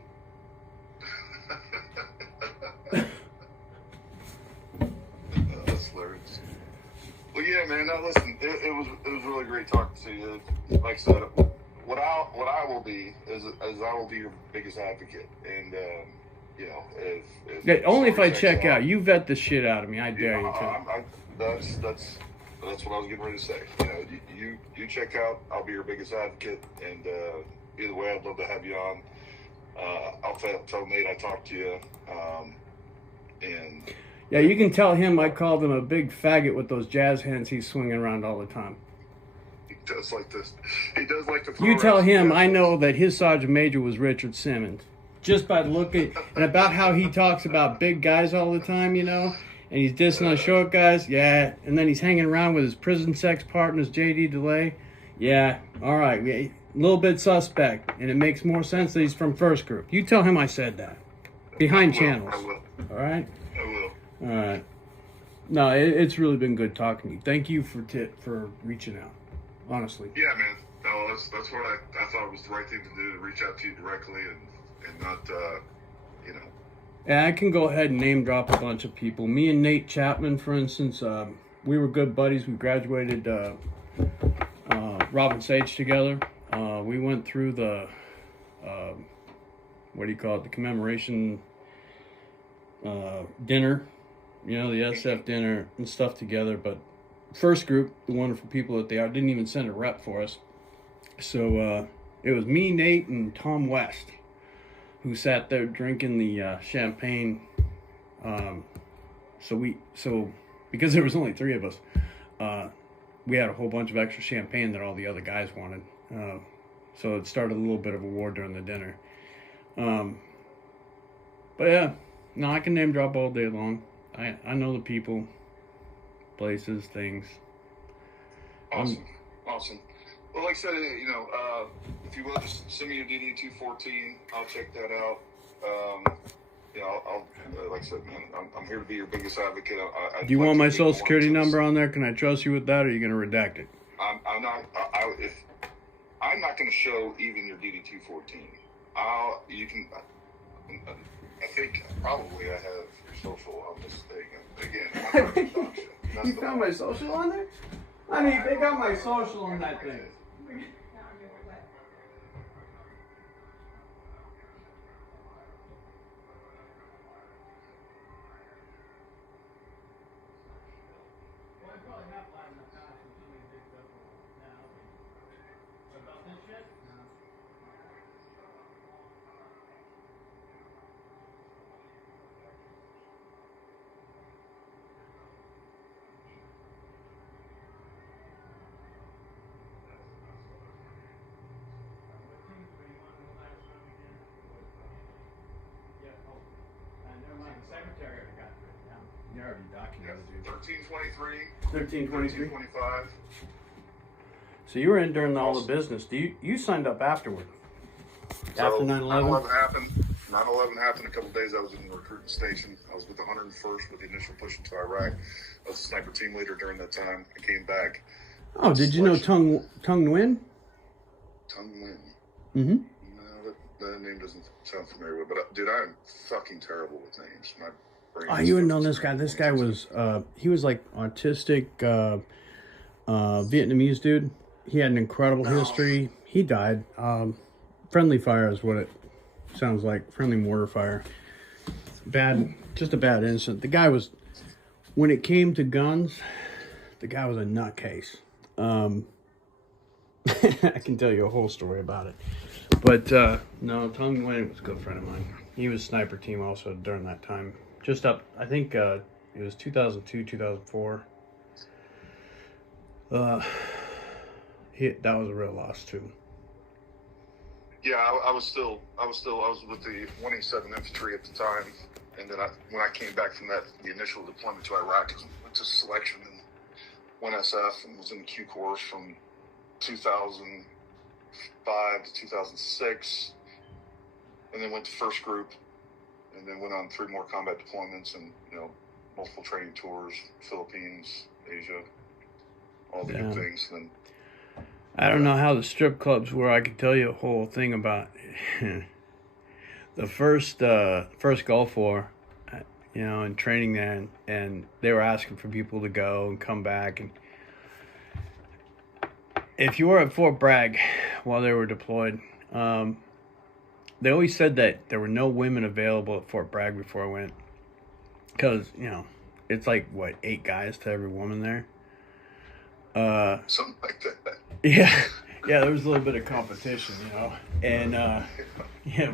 That's hilarious. Well, yeah, man. Now listen, it was really great talking to you. Like I said, what I will be is I will be your biggest advocate, and you know, if Yeah, only if I check out. You vet the shit out of me. I dare you to. That's what I was getting ready to say. You know, you check out. I'll be your biggest advocate, and either way, I'd love to have you on. I'll tell Nate I talked to you, and yeah, you can tell him I called him a big faggot with those jazz hands he's swinging around all the time. he does like this. He does like to. Throw You tell around him some I know that his sergeant major was Richard Simmons. Just by looking and about how he talks about big guys all the time, you know, and he's dissing on short guys, yeah, and then he's hanging around with his prison sex partners, JD DeLay, yeah, all right, a little bit suspect, and it makes more sense that he's from First Group. You tell him I said that. Behind channels. I will. All right? I will. All right. No, it's really been good talking to you. Thank you for reaching out, honestly. Yeah, man. No, that's what I thought was the right thing to do, to reach out to you directly and not, you know. Yeah, I can go ahead and name drop a bunch of people. Me and Nate Chapman, for instance, we were good buddies. We graduated Robin Sage together. We went through the, what do you call it, the commemoration dinner, you know, the SF dinner and stuff together. But First Group, the wonderful people that they are, didn't even send a rep for us. So it was me, Nate, and Tom West, who sat there drinking the champagne. So because there was only three of us, we had a whole bunch of extra champagne that all the other guys wanted. So it started a little bit of a war during the dinner. But yeah, no, I can name drop all day long. I know the people, places, things. Awesome. Well, like I said, you know, if you will, just send me your DD-214. I'll check that out. You know, I'll like I said, man, I'm here to be your biggest advocate. Do you want my social security number on there? Can I trust you with that, or are you going to redact it? I'm not. I'm not going to show even your DD-214. You can. I think probably I have your social on this thing. Again, I'm not gonna dox you. You found my social on there? I mean, they got my social on that thing. 1323. 1323. 1325. So you were in during all the business. You signed up afterward? After 9/11? 9/11 happened. 9/11 happened. A couple of days I was in the recruiting station. I was with the 101st with the initial push into Iraq. I was a sniper team leader during that time. I came back. Oh, did you know Tung Nguyen? Tung Nguyen. Mm-hmm. No, that name doesn't sound familiar with. But dude, I'm fucking terrible with names. My brain. Oh, you would know this guy. This guy was he was like autistic Vietnamese dude. He had an incredible history. He died. Friendly fire is what it sounds like. Friendly mortar fire. Bad, just a bad incident. The guy was, when it came to guns, the guy was a nutcase. I can tell you a whole story about it. But no, Tung Nguyen was a good friend of mine. He was sniper team also during that time. Just up, I think it was 2002, 2004. That was a real loss too. Yeah, I was with the 187 Infantry at the time, and then when I came back from the initial deployment to Iraq, I went to selection and went SF and was in the Q course from 2005 to 2006, and then went to first group, and then went on 3 more combat deployments and multiple training tours, Philippines, Asia, all the good things. And then I don't know how the strip clubs were. I could tell you a whole thing about the first Gulf War, and training there, and they were asking for people to go and come back. And if you were at Fort Bragg while they were deployed, they always said that there were no women available at Fort Bragg before I went, because it's like 8 guys to every woman there. Something like that. Yeah, there was a little bit of competition, and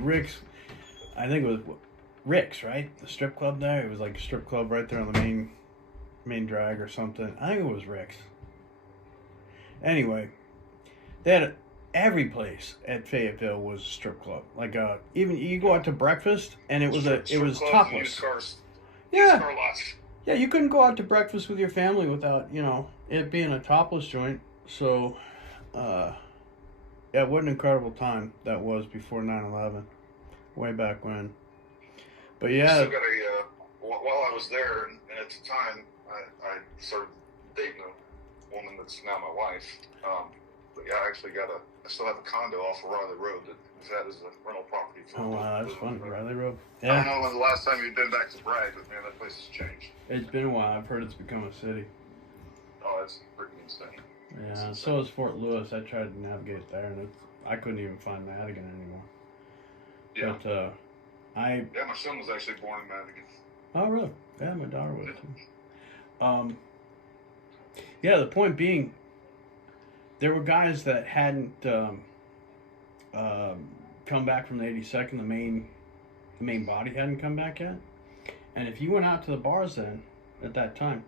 Rick's, I think it was Rick's, right? The strip club there. It was like a strip club right there on the main drag or something. I think it was Rick's. Anyway, they had every place at Fayetteville was a strip club. Like even you go out to breakfast and it was topless. Yeah. Yeah, you couldn't go out to breakfast with your family without, it being a topless joint. So, yeah, what an incredible time that was before 9/11, way back when. But yeah. I still got while I was there, and at the time, I started dating a woman that's now my wife. But yeah, I still have a condo off of Riley Road that we've had as a rental property. Oh, wow, that's fun. Riley Road. Yeah. I don't know when the last time you've been back to Bragg, but man, that place has changed. It's been a while. I've heard it's become a city. Oh, it's freaking insane. Yeah, so is Fort Lewis. I tried to navigate there, and I couldn't even find Madigan anymore. Yeah. But yeah, my son was actually born in Madigan. Oh, really? Yeah, my daughter was too. Yeah, the point being, there were guys that hadn't come back from the 82nd. The main body hadn't come back yet. And if you went out to the bars then, at that time,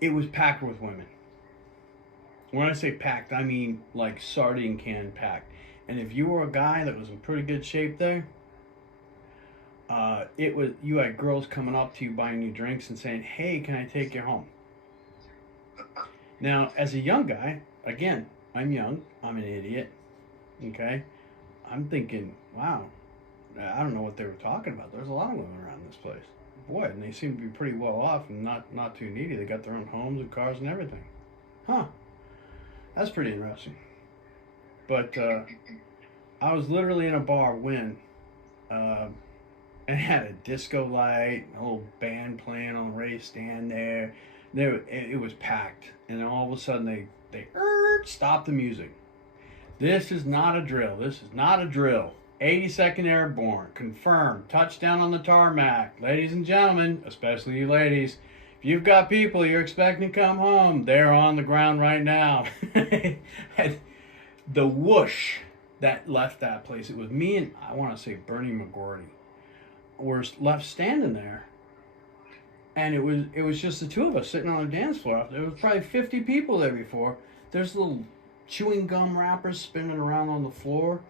it was packed with women. When I say packed, I mean like sardine can packed. And if you were a guy that was in pretty good shape there, you had girls coming up to you buying you drinks and saying, "Hey, can I take you home?" Now, as a young guy, again, I'm young, I'm an idiot, okay? I'm thinking, wow, I don't know what they were talking about. There's a lot of women around this place. Boy, and they seem to be pretty well off and not too needy. They got their own homes and cars and everything. Huh. That's pretty interesting. But I was literally in a bar when and it had a disco light, a little band playing on the race stand there. It was packed, and all of a sudden they stopped the music. This is not a drill. This is not a drill. 82nd Airborne, confirmed. Touchdown on the tarmac. Ladies and gentlemen, especially you ladies, if you've got people you're expecting to come home, they're on the ground right now. And the whoosh that left that place, it was me and, I want to say, Bernie McGordy, were left standing there. And it was just the two of us sitting on the dance floor. There was probably 50 people there before. There's little chewing gum wrappers spinning around on the floor.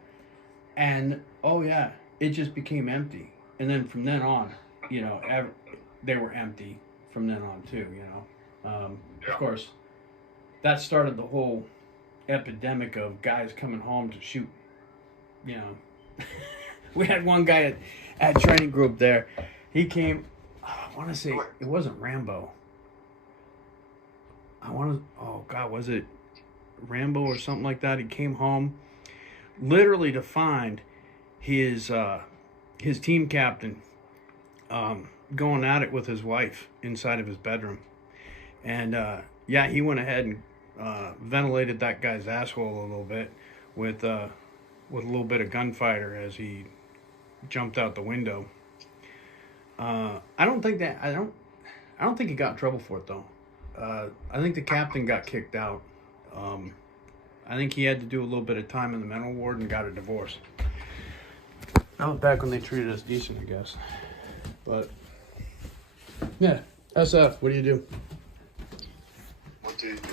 And, oh yeah, it just became empty. And then from then on, they were empty from then on too, you know. Of course, that started the whole epidemic of guys coming home to shoot, you know. We had one guy at training group there. He came, I want to say, it wasn't Rambo. Was it Rambo or something like that? He came home literally to find his team captain going at it with his wife inside of his bedroom. And he went ahead and ventilated that guy's asshole a little bit with a little bit of gunfire as he jumped out the window. I don't think he got in trouble for it though. I think the captain got kicked out. I think he had to do a little bit of time in the mental ward and got a divorce. That was back when they treated us decent, I guess. But yeah, SF, what do you do? What do you do?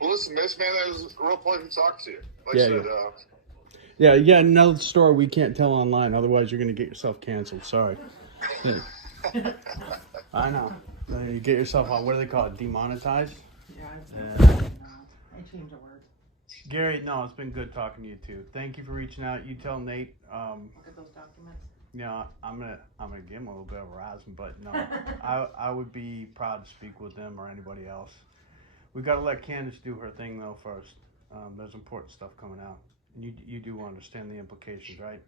Well, listen, Mitch, man, that was a real pleasure to talk to you. Like Yeah, I said, yeah, another story we can't tell online, otherwise you're going to get yourself canceled. Sorry. I know. You get yourself on, what do they call it, demonetized? Yeah, I changed the word. Gary, no, it's been good talking to you too. Thank you for reaching out. You tell Nate. Look at those documents. Yeah, I'm gonna give him a little bit of a razzing, but no, I would be proud to speak with them or anybody else. We got to let Candace do her thing though first. There's important stuff coming out. And you do understand the implications, right?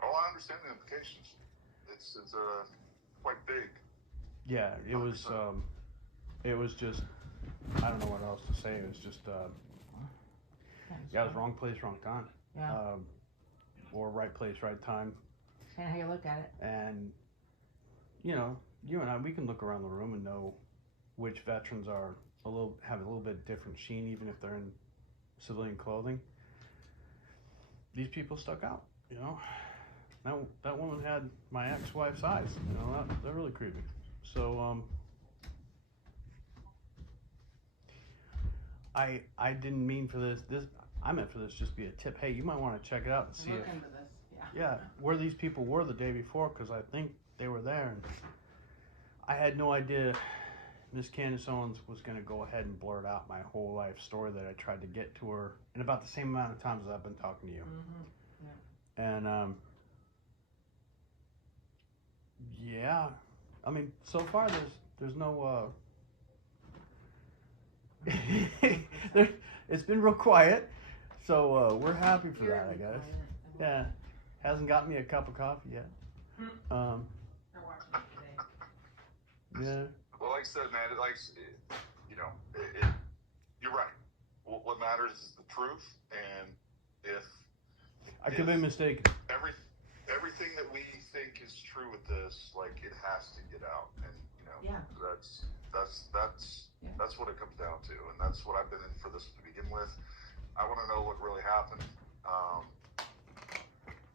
Oh, I understand the implications. It's quite big. Yeah, it was just, I don't know what else to say. It was just, it was wrong place, wrong time. Yeah. Or right place, right time. Depending how you look at it. And, you know, you and I, we can look around the room and know which veterans have a little bit different sheen, even if they're in civilian clothing. These people stuck out, you know. That woman had my ex-wife's eyes, you know. They're really creepy. So I didn't mean for this. I meant for this just be a tip. Hey, you might want to check it out and see Look into this. yeah, where these people were the day before, because I think they were there. And I had no idea Miss Candace Owens was going to go ahead and blurt out my whole life story that I tried to get to her in about the same amount of times as I've been talking to you. Mm-hmm. Yeah. And yeah, I mean, so far there's no it's been real quiet, so we're happy for that, I guess. Yeah, hasn't got me a cup of coffee yet. Yeah. Well, like I said, man, you're right. What matters is the truth, and if I could be mistaken. Everything that we think is true with this, like, it has to get out, and that's what it comes down to, and that's what I've been in for this to begin with. I want to know what really happened, and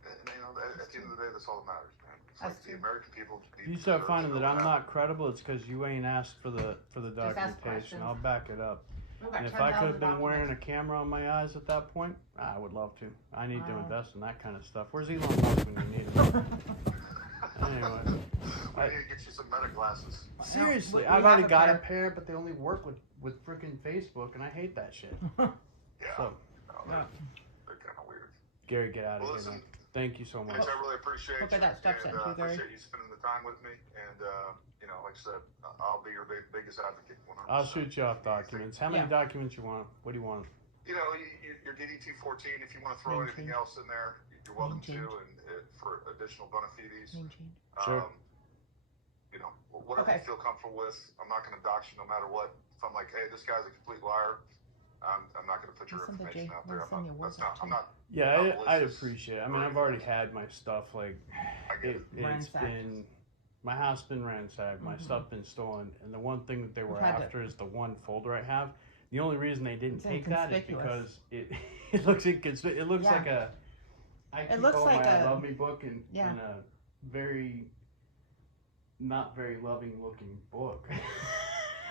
at the end of the day, that's all that matters, man. It's like the American people. You start finding that I'm not credible, it's because you ain't asked for the documentation. I'll back it up. And if I could have been wearing a camera on my eyes at that point, I would love to. I need to invest in that kind of stuff. Where's Elon Musk when you need him? Anyway. I need to get you some meta glasses. Seriously, I've already got a pair, but they only work with freaking Facebook, and I hate that shit. Yeah. So, they're kind of weird. Gary, get out of here, Listen, man. Thank you so much. Mitch, I really appreciate you. Look at that step and, set, too, Gary. appreciate you spending the time with me, and like I said, I'll be your biggest advocate. 100%. I'll shoot you off documents. How many documents you want? What do you want? Your DD-214. If you want to throw anything else in there, you're welcome to, and for additional bona fides. Sure. Whatever you feel comfortable with. I'm not going to dox you no matter what. If I'm like, hey, this guy's a complete liar, I'm not going to put your information out there. I'm not. Yeah, I'd appreciate it. I mean, I've already had my stuff, like, it's been, my house been ransacked, my stuff been stolen, and the one thing that they were after is the one folder I have. The only reason they didn't take that is because it looks inconspicuous. It looks like a I Love Me book in a very not very loving looking book.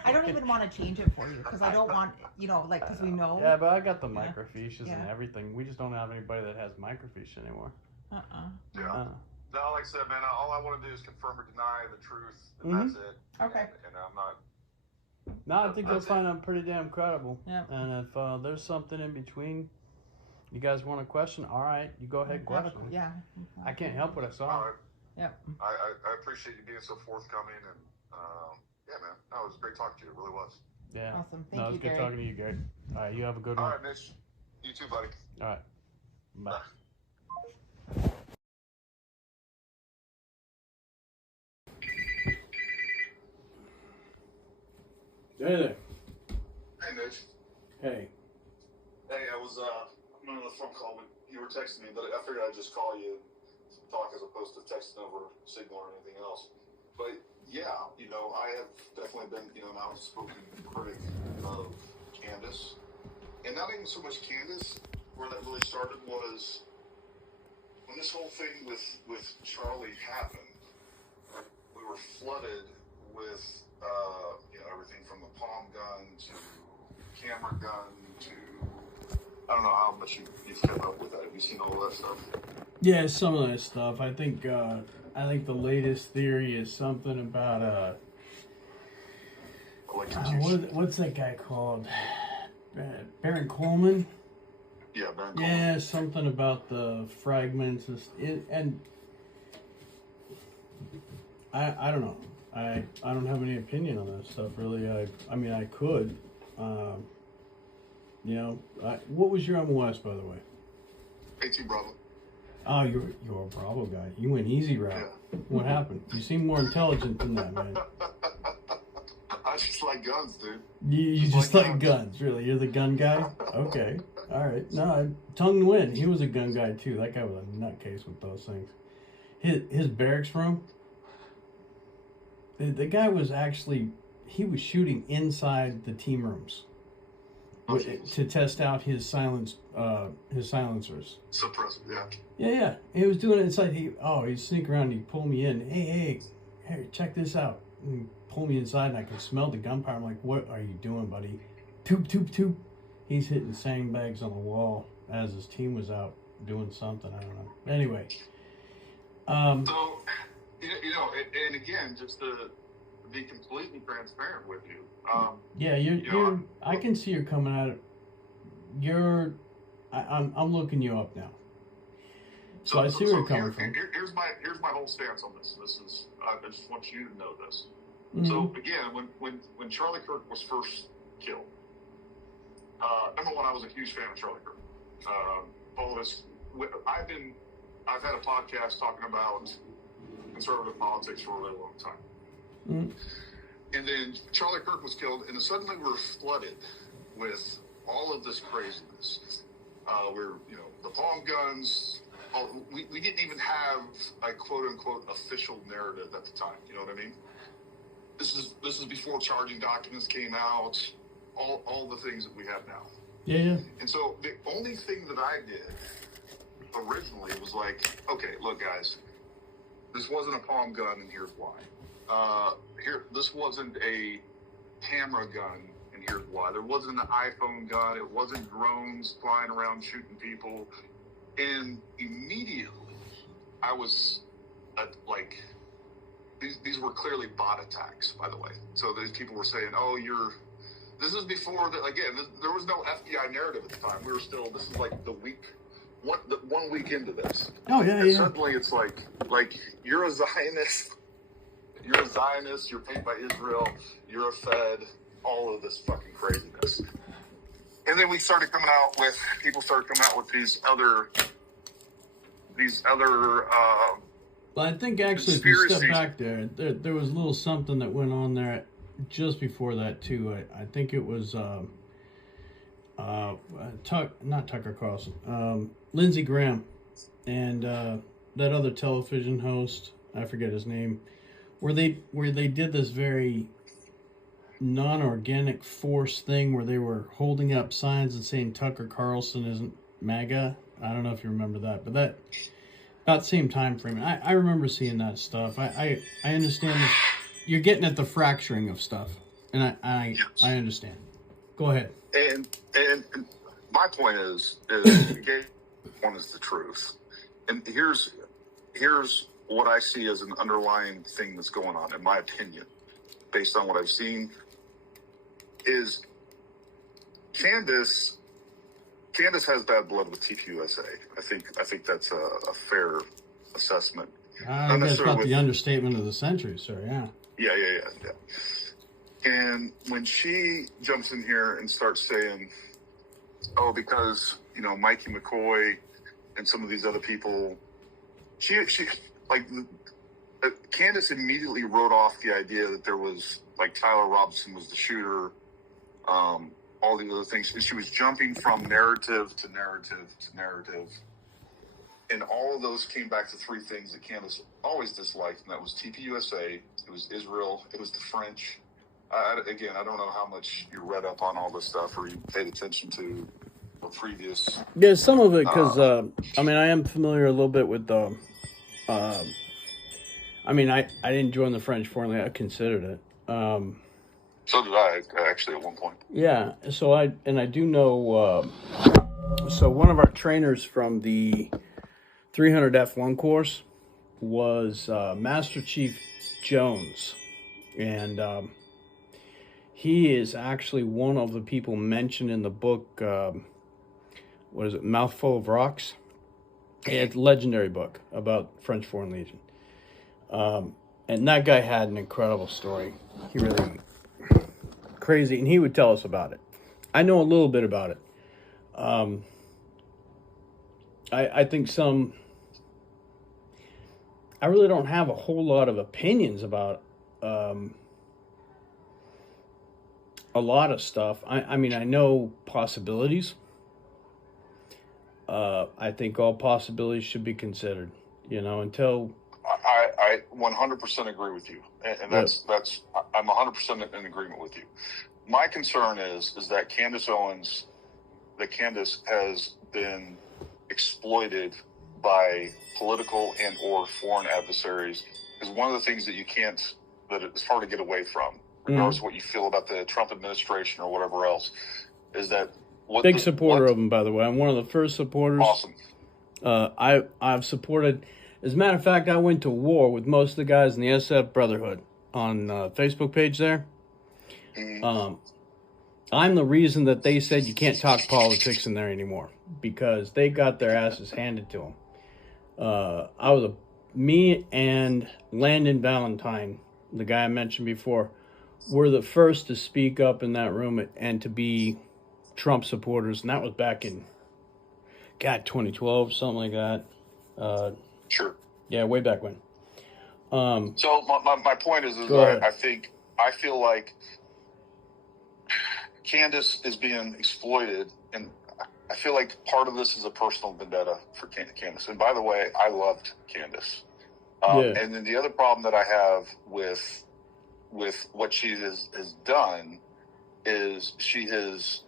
I don't even want to change it for you because I don't want, because we know. Yeah, but I got the microfiches and everything. We just don't have anybody that has microfiche anymore. Yeah. No, like I said, man, all I want to do is confirm or deny the truth, and that's it. Okay. And I'm not. No, I think you'll find them pretty damn credible. Yeah. And if there's something in between you guys want to question, all right, you go ahead and question. Yeah. I can't help what I saw. All right. Yeah. I appreciate you being so forthcoming, and yeah, man, that was great talking to you. It really was. Yeah. Awesome. No, it was good talking to you, Gary. All right, you have a good one. All right, Mitch. You too, buddy. All right. Bye. Hey there. Hey, Mitch. Hey. Hey, I was I'm on the phone call, but you were texting me, but I figured I'd just call you and talk as opposed to texting over Signal or anything else. But yeah, I have definitely been, an outspoken critic of Candace. And not even so much Candace. Where that really started was when this whole thing with Charlie happened, we were flooded with, everything from the palm gun to camera gun to, I don't know how much you've kept up with that. Have you seen all that stuff? Yeah, some of that stuff. I think the latest theory is something about what's that guy called? Baron Coleman. Yeah, Baron Coleman. Yeah, something about the fragments and I don't know. I don't have any opinion on that stuff really. I mean I could. What was your MOS, by the way? 18 Bravo. Oh, you're a Bravo guy. You went easy route. Yeah. What happened? You seem more intelligent than that, man. I just like guns, dude. You just like guns, really? You're the gun guy? Okay. All right. No, Tung Nguyen, he was a gun guy, too. That guy was a nutcase with those things. His barracks room, the guy was actually, he was shooting inside the team rooms to test out his silencers. Suppressor, yeah. Yeah. He was doing it inside. He'd sneak around and he'd pull me in. Hey, check this out. And he'd pull me inside and I could smell the gunpowder. I'm like, what are you doing, buddy? Toop. He's hitting sandbags on the wall as his team was out doing something. I don't know. Anyway. So, and again, just to be completely transparent with you. Yeah, I can see you're coming at it. I'm looking you up now. So I see where you're coming from. Here's my whole stance on this. This is I just want you to know this. Mm-hmm. So again, when Charlie Kirk was first killed, number one, I was a huge fan of Charlie Kirk. Followed us. I've had a podcast talking about conservative politics for a really long time. Mm-hmm. And then Charlie Kirk was killed, and then suddenly we're flooded with all of this craziness. The palm guns. We didn't even have a quote unquote official narrative at the time. You know what I mean? This is before charging documents came out. All the things that we have now. Yeah. And so the only thing that I did originally was like, okay, look, guys, this wasn't a palm gun, and here's why. This wasn't a camera gun, and here's why. There wasn't an iPhone gun. It wasn't drones flying around shooting people. And immediately, I was these were clearly bot attacks, by the way. So these people were saying, this is before that. Again, there was no FBI narrative at the time. This is like the 1 week into this. Oh yeah, and suddenly it's like you're a Zionist. You're a Zionist. You're paid by Israel. You're a Fed. All of this fucking craziness. And then people started coming out with these other. Well, I think actually, if you step back there was a little something that went on there just before that too. I think it was not Tucker Carlson, Lindsey Graham, and that other television host, I forget his name, where they did this very non-organic force thing where they were holding up signs and saying Tucker Carlson isn't MAGA. I don't know if you remember that, but that about the same time frame. I remember seeing that stuff. I understand this. You're getting at the fracturing of stuff, and I understand. Go ahead. And my point is one is the truth, and here's what I see as an underlying thing that's going on, in my opinion, based on what I've seen, is Candace has bad blood with TPUSA. I think that's a fair assessment. I guess about the understatement of the century, sir. Yeah. Yeah. And when she jumps in here and starts saying, "Oh, because Mikey McCoy and some of these other people," she like Candace immediately wrote off the idea that there was like Tyler Robinson was the shooter, all these other things. And she was jumping from narrative to narrative to narrative. And all of those came back to three things that Candace always disliked, and that was TPUSA, it was Israel, it was the French. Again, I don't know how much you read up on all this stuff or you paid attention to the previous. Yeah, some of it, because, I am familiar a little bit with the, I didn't join the French Foreign Legion. I considered it. So did I, actually, at one point. Yeah, so I do know, so one of our trainers from the 300 F1 course was Master Chief Jones, and he is actually one of the people mentioned in the book, what is it, Mouthful of Rocks? It's a legendary book about French Foreign Legion. And that guy had an incredible story. He really, crazy, and he would tell us about it. I know a little bit about it. I think I really don't have a whole lot of opinions about a lot of stuff. I know possibilities. I think all possibilities should be considered, until... I 100% agree with you. And that's I'm 100% in agreement with you. My concern is that Candace has been exploited by political and or foreign adversaries is one of the things that it's hard to get away from, regardless of what you feel about the Trump administration or whatever else, is that big supporter of them, by the way. I'm one of the first supporters. Awesome. I've supported, as a matter of fact, I went to war with most of the guys in the SF Brotherhood on Facebook page there. Mm-hmm. I'm the reason that they said you can't talk politics in there anymore, because they got their asses handed to them. Me and Landon Valentine, the guy I mentioned before, were the first to speak up in that room and to be Trump supporters, and that was back in 2012, something like that. Sure. Yeah, way back when. So my point is that I feel like Candace is being exploited, and I feel like part of this is a personal vendetta for Candace. And by the way, I loved Candace. And then the other problem that I have with what she has done is she has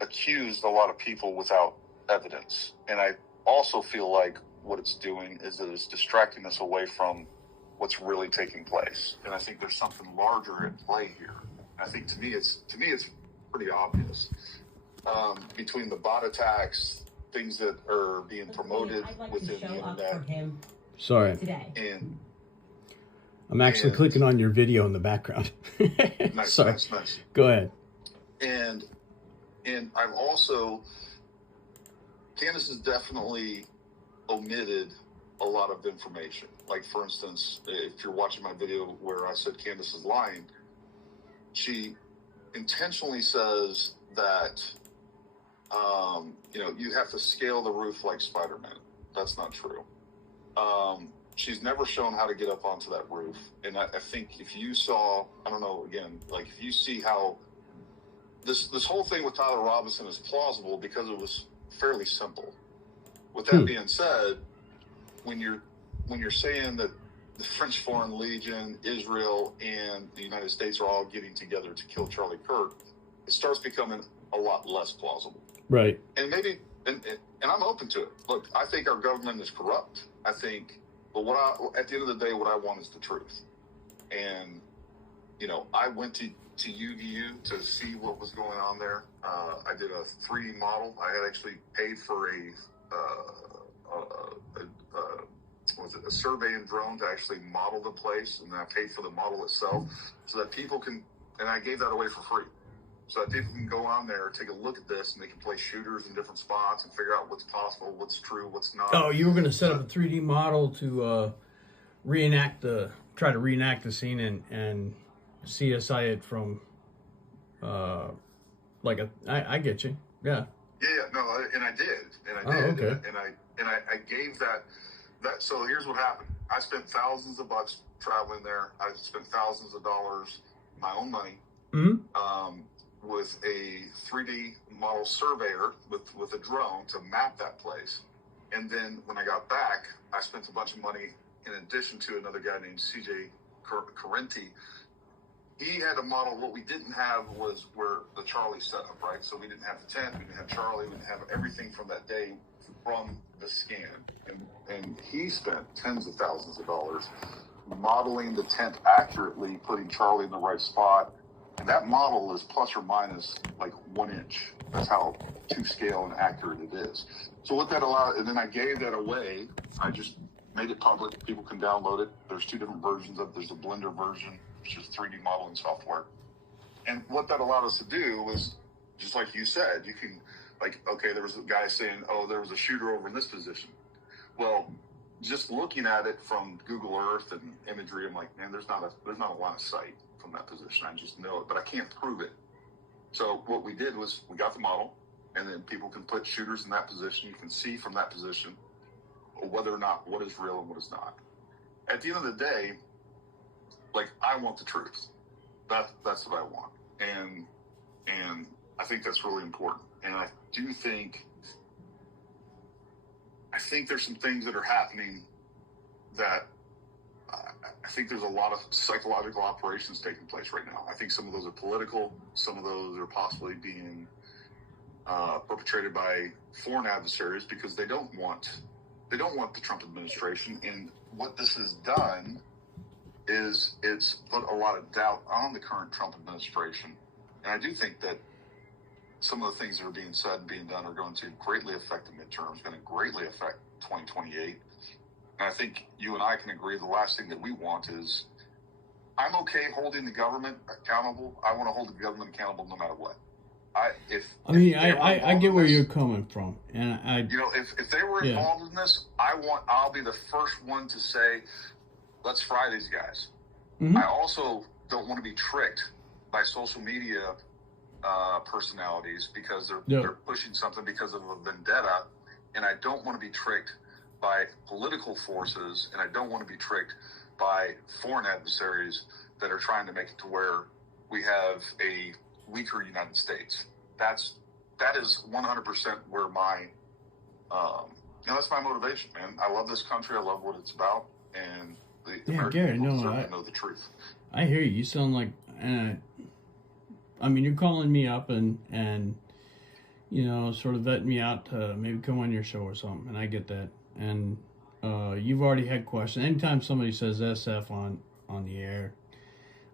accused a lot of people without evidence. And I also feel like what it's doing is that it's distracting us away from what's really taking place. And I think there's something larger at play here. I think to me it's pretty obvious. Between the bot attacks, things that are being promoted within the internet. Sorry. And I'm actually clicking on your video in the background. Nice. Go ahead. And I've also, Candace has definitely omitted a lot of information. Like, for instance, if you're watching my video where I said Candace is lying, she intentionally says that, you have to scale the roof like Spider-Man. That's not true. She's never shown how to get up onto that roof. And I think if you saw, I don't know, again, like if you see how this whole thing with Tyler Robinson is plausible because it was fairly simple. With that being said, when you're saying that the French Foreign Legion, Israel, and the United States are all getting together to kill Charlie Kirk, it starts becoming a lot less plausible. Right. And maybe, and I'm open to it. Look, I think our government is corrupt. I think, but at the end of the day, what I want is the truth. And, I went to UVU to see what was going on there. I did a 3D model. I had actually paid for was it, a surveying drone to actually model the place, and then I paid for the model itself so that people can, and I gave that away for free. So that people can go on there, take a look at this, and they can place shooters in different spots and figure out what's possible, what's true, what's not. Oh, you were going to set up a 3D model to try to reenact the scene and CSI it from, I get you, yeah. Yeah, no, and I did, okay. and I gave that. So here's what happened. I spent thousands of bucks traveling there. I spent thousands of dollars, my own money, with a 3D model surveyor with a drone to map that place. And then when I got back, I spent a bunch of money in addition to another guy named CJ Carenti. He had a model. What we didn't have was where the Charlie set up, right? So we didn't have the tent, we didn't have Charlie, we didn't have everything from that day from the scan. And he spent tens of thousands of dollars modeling the tent accurately, putting Charlie in the right spot. And that model is plus or minus like 1 inch. That's how to scale and accurate it is. So what that allowed, and then I gave that away. I just made it public. People can download it. There's 2 different versions of it. There's a Blender version, which is 3D modeling software. And what that allowed us to do was, just like you said, you can, like, okay, there was a guy saying, oh, there was a shooter over in this position. Well, just looking at it from Google Earth and imagery, I'm like, man, there's not a line of sight from that position. I just know it, but I can't prove it. So what we did was we got the model, and then people can put shooters in that position. You can see from that position whether or not what is real and what is not. At the end of the day, like, I want the truth. That's what I want, and I think that's really important. And I do think there's some things that are happening that I think there's a lot of psychological operations taking place right now. I think some of those are political. Some of those are possibly being perpetrated by foreign adversaries because they don't want the Trump administration. And what this has done is it's put a lot of doubt on the current Trump administration. And I do think that some of the things that are being said and being done are going to greatly affect the midterms, going to greatly affect 2028. And I think you and I can agree the last thing that we want is, I'm okay holding the government accountable. I want to hold the government accountable no matter what. I get where you're coming from, and if they were involved in this, I'll be the first one to say, let's fry these guys. Mm-hmm. I also don't want to be tricked by social media personalities because they're pushing something because of a vendetta, and I don't want to be tricked by political forces, and I don't want to be tricked by foreign adversaries that are trying to make it to where we have a weaker United States. That is 100% where my that's my motivation, man. I love this country. I love what it's about, and the American people deserve to know the truth. I hear you. You sound like, you're calling me up and sort of vetting me out to maybe come on your show or something, and I get that. And you've already had questions. Anytime somebody says SF on the air,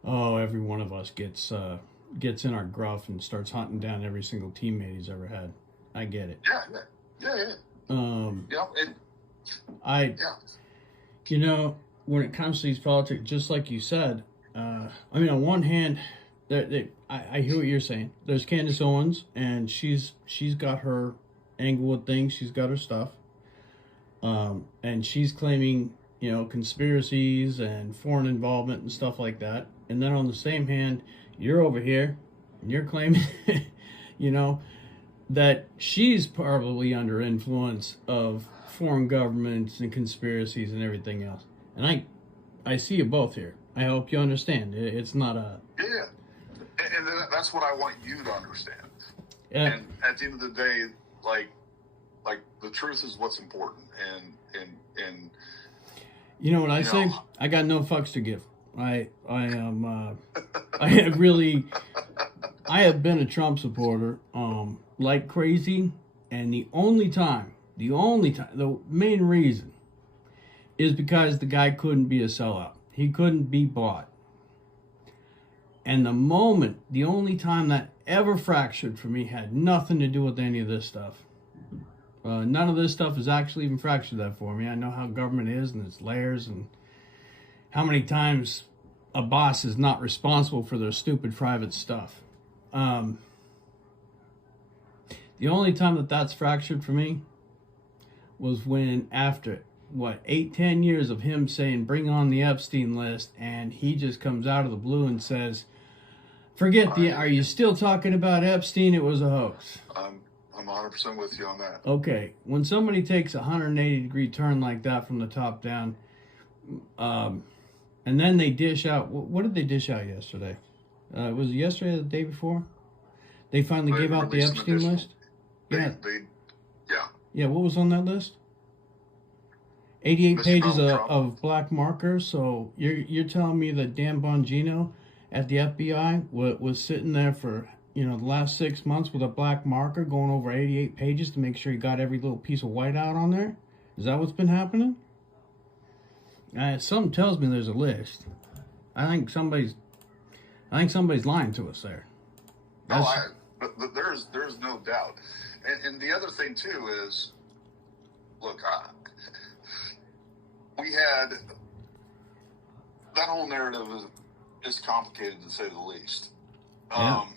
every one of us gets in our gruff and starts hunting down every single teammate he's ever had. I get it. Yeah. When it comes to these politics, just like you said, on one hand, I hear what you're saying. There's Candace Owens, and she's got her angle with things. She's got her stuff. And she's claiming, conspiracies and foreign involvement and stuff like that. And then on the same hand, you're over here and you're claiming, that she's probably under influence of foreign governments and conspiracies and everything else. And I see you both here. I hope you understand. It's not a... Yeah. And that's what I want you to understand. Yeah. And at the end of the day, like the truth is what's important. And you know what I say? I got no fucks to give. I have been a Trump supporter like crazy, and the main reason is because the guy couldn't be a sellout. He couldn't be bought. And the only time that ever fractured for me had nothing to do with any of this stuff. None of this stuff is actually even fractured that for me. I know how government is and its layers and how many times a boss is not responsible for their stupid private stuff. The only time that that's fractured for me was when after, 8-10 years of him saying, bring on the Epstein list, and he just comes out of the blue and says, are you still talking about Epstein? It was a hoax. I'm 100% with you on that. Okay, when somebody takes a 180-degree turn like that from the top down, and then they dish out, what did they dish out yesterday? Was it yesterday or the day before? They finally gave out the Epstein list? Yeah. Yeah, what was on that list? 88 pages of black markers. So you're telling me that Dan Bongino at the FBI was sitting there for the last 6 months with a black marker going over 88 pages to make sure he got every little piece of white out on there? Is that what's been happening? Something tells me there's a list. I think somebody's lying to us there. But there's no doubt. And the other thing too is, look, we had that whole narrative is complicated to say the least. I'm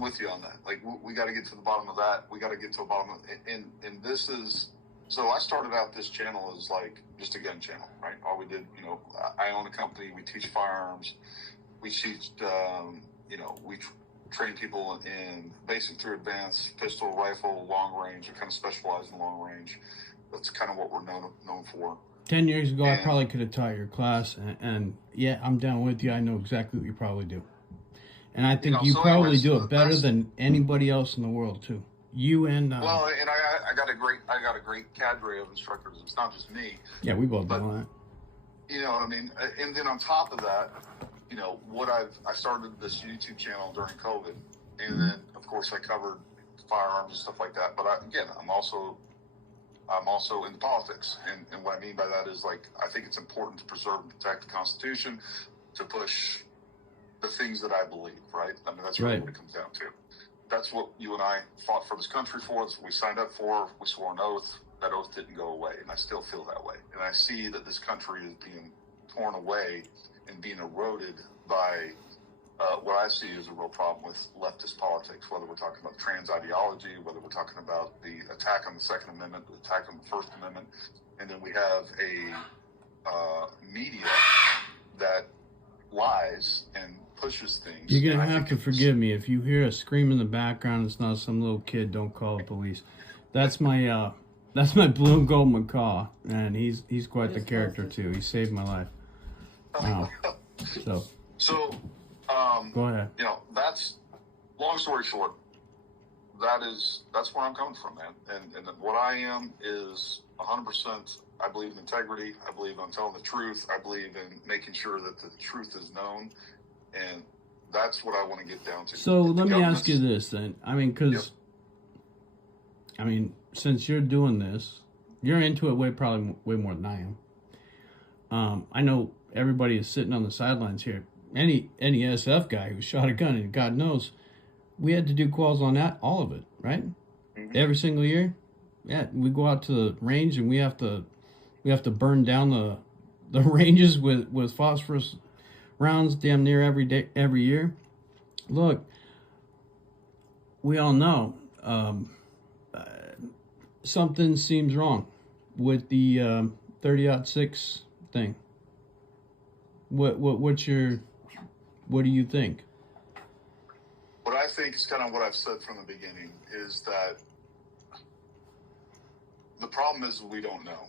with you on that. Like, we got to get to the bottom of that. We got to get to the bottom of it. And this is, so I started out this channel as like just a gun channel, right? All we did, I own a company. We teach firearms. We teach, we train people in basic through advanced, pistol, rifle, long range. We kind of specialize in long range. That's kind of what we're known for. 10 years ago, I probably could have taught your class, and yeah, I'm down with you. I know exactly what you probably do. And I think you probably do it better than anybody else in the world, too. You and... well, and I got a great cadre of instructors. It's not just me. Yeah, we both do that. You know what I mean? And then on top of that, I started this YouTube channel during COVID, and then of course I covered firearms and stuff like that. But I'm also into politics, and what I mean by that is, like, I think it's important to preserve and protect the Constitution, to push the things that I believe. Right? I mean, that's really what it comes down to. That's what you and I fought for this country for. That's what we signed up for. We swore an oath. That oath didn't go away, and I still feel that way. And I see that this country is being torn away and being eroded by what I see as a real problem with leftist politics, whether we're talking about trans ideology, whether we're talking about the attack on the Second Amendment, the attack on the First Amendment, and then we have a media that lies and pushes things. You're going to have to forgive me. If you hear a scream in the background, it's not some little kid, don't call the police. That's my blue and gold macaw, and he's quite the character too. He saved my life. So go ahead. That's, long story short, that's where I'm coming from, man. And what I am is 100%. I believe in integrity. I believe in telling the truth. I believe in making sure that the truth is known, and that's what I want to get down to. So let me ask you this then. I mean, because since you're doing this, you're into it probably way more than I am. I know everybody is sitting on the sidelines here. Any SF guy who shot a gun, and God knows, we had to do calls on that, all of it, right? Mm-hmm. Every single year. Yeah, we go out to the range and we have to burn down the ranges with phosphorus rounds damn near every year. Look, we all know something seems wrong with the 30-06 thing. What do you think? What I think is kind of what I've said from the beginning is that the problem is we don't know.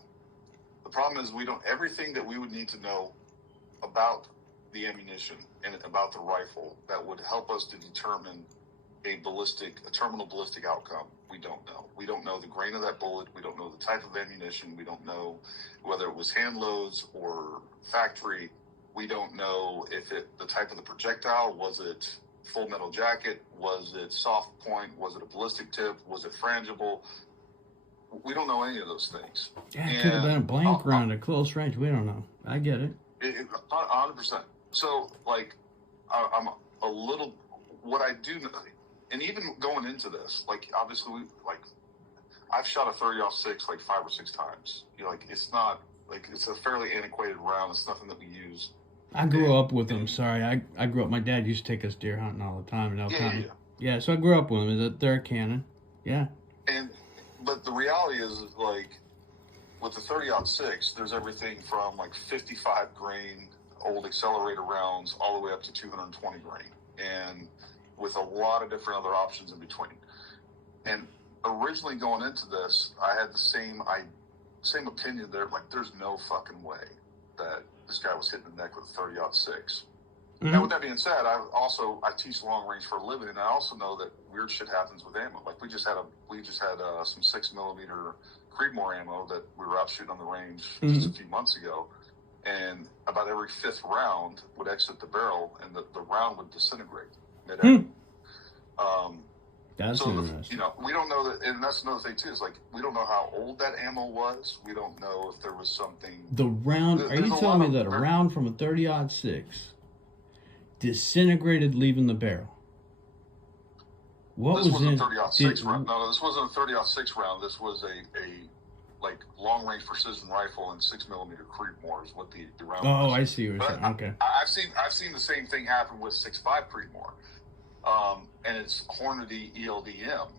The problem is everything that we would need to know about the ammunition and about the rifle that would help us to determine a terminal ballistic outcome. We don't know. We don't know the grain of that bullet. We don't know the type of ammunition. We don't know whether it was hand loads or factory. We don't know if the type of the projectile, was it full metal jacket? Was it soft point? Was it a ballistic tip? Was it frangible? We don't know any of those things. Yeah, it could have been a blank round at close range. We don't know. I get it. 100%. So, like, I'm a little, what I do know, and even going into this, like obviously, I've shot a 30-06 like 5 or 6 times. You know, like it's not like it's a fairly antiquated round. It's nothing that we use. I grew up with them. Sorry, I grew up. My dad used to take us deer hunting all the time in Elk County. Yeah, so I grew up with them. They're a cannon. Yeah. But the reality is like with the 30-06, there's everything from like 55 grain old accelerator rounds all the way up to 220 grain, and with a lot of different other options in between. And originally going into this, I had the same opinion there. Like, there's no fucking way that this guy was hitting the neck with a 30-06. Now, with that being said, I teach long range for a living, and I also know that weird shit happens with ammo. Like we just had some 6mm Creedmoor ammo that we were out shooting on the range just a few months ago, and about every 5th round would exit the barrel, and the round would disintegrate mid-air. That's interesting. We don't know that, and that's another thing too. Is like we don't know how old that ammo was. We don't know if there was something. The round? Are you telling me that a round from a 30-06 disintegrated leaving the barrel? What this was wasn't in? A 30-06 round. No, this wasn't a 30-06 round. This was a long range precision rifle and 6mm Creedmoor is what the round was. Oh, I see what you're saying. Okay. I've seen the same thing happen with 6.5 Creedmoor. And it's Hornady ELDM.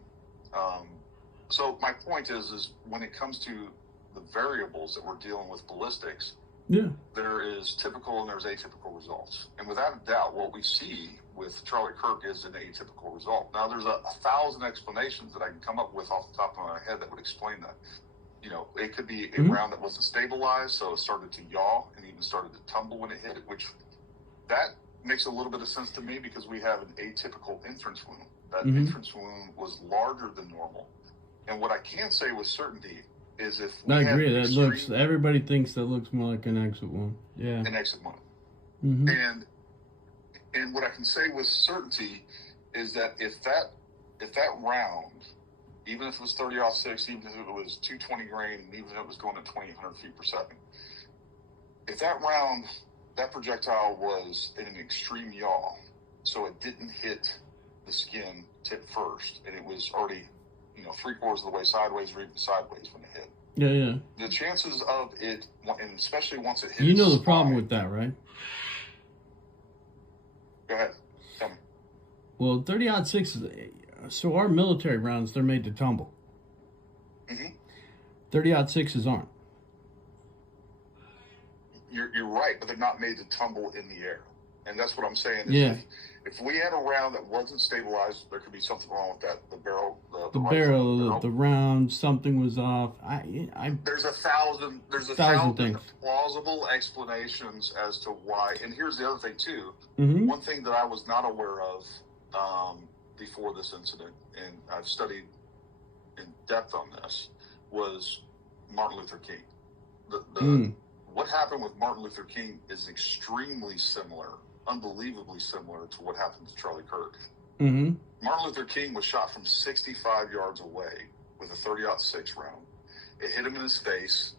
So my point is when it comes to the variables that we're dealing with ballistics, there is typical and there's atypical results. And without a doubt, what we see with Charlie Kirk is an atypical result. Now, there's a 1,000 explanations that I can come up with off the top of my head that would explain that. It could be a round that wasn't stabilized, so it started to yaw and even started to tumble when it hit it, which that makes a little bit of sense to me because we have an atypical entrance wound. That entrance wound was larger than normal. And what I can say with certainty is if we I agree. Everybody thinks that looks more like an exit wound. Yeah. An exit wound. And what I can say with certainty is that if that round, even if it was 30-06, even if it was 220 grain, and even if it was going at 2,800 feet per second, if that projectile was in an extreme yaw, so it didn't hit the skin tip first, and it was already, 3/4 of the way sideways or even sideways when it hit. Yeah. The chances of it, and especially once it hit, the problem with that, right? Go ahead. Tell me. Well, 30-06, so our military rounds, they're made to tumble. 30-06s aren't. You're right, but they're not made to tumble in the air. And that's what I'm saying. If we had a round that wasn't stabilized, there could be something wrong with that. The barrel, the round, something was off. There's a thousand plausible explanations as to why. And here's the other thing too. One thing that I was not aware of before this incident, and I've studied in depth on this, was Martin Luther King. What happened with Martin Luther King is extremely similar, unbelievably similar to what happened to Charlie Kirk. Martin Luther King was shot from 65 yards away with a 30-06 round. It hit him in his face.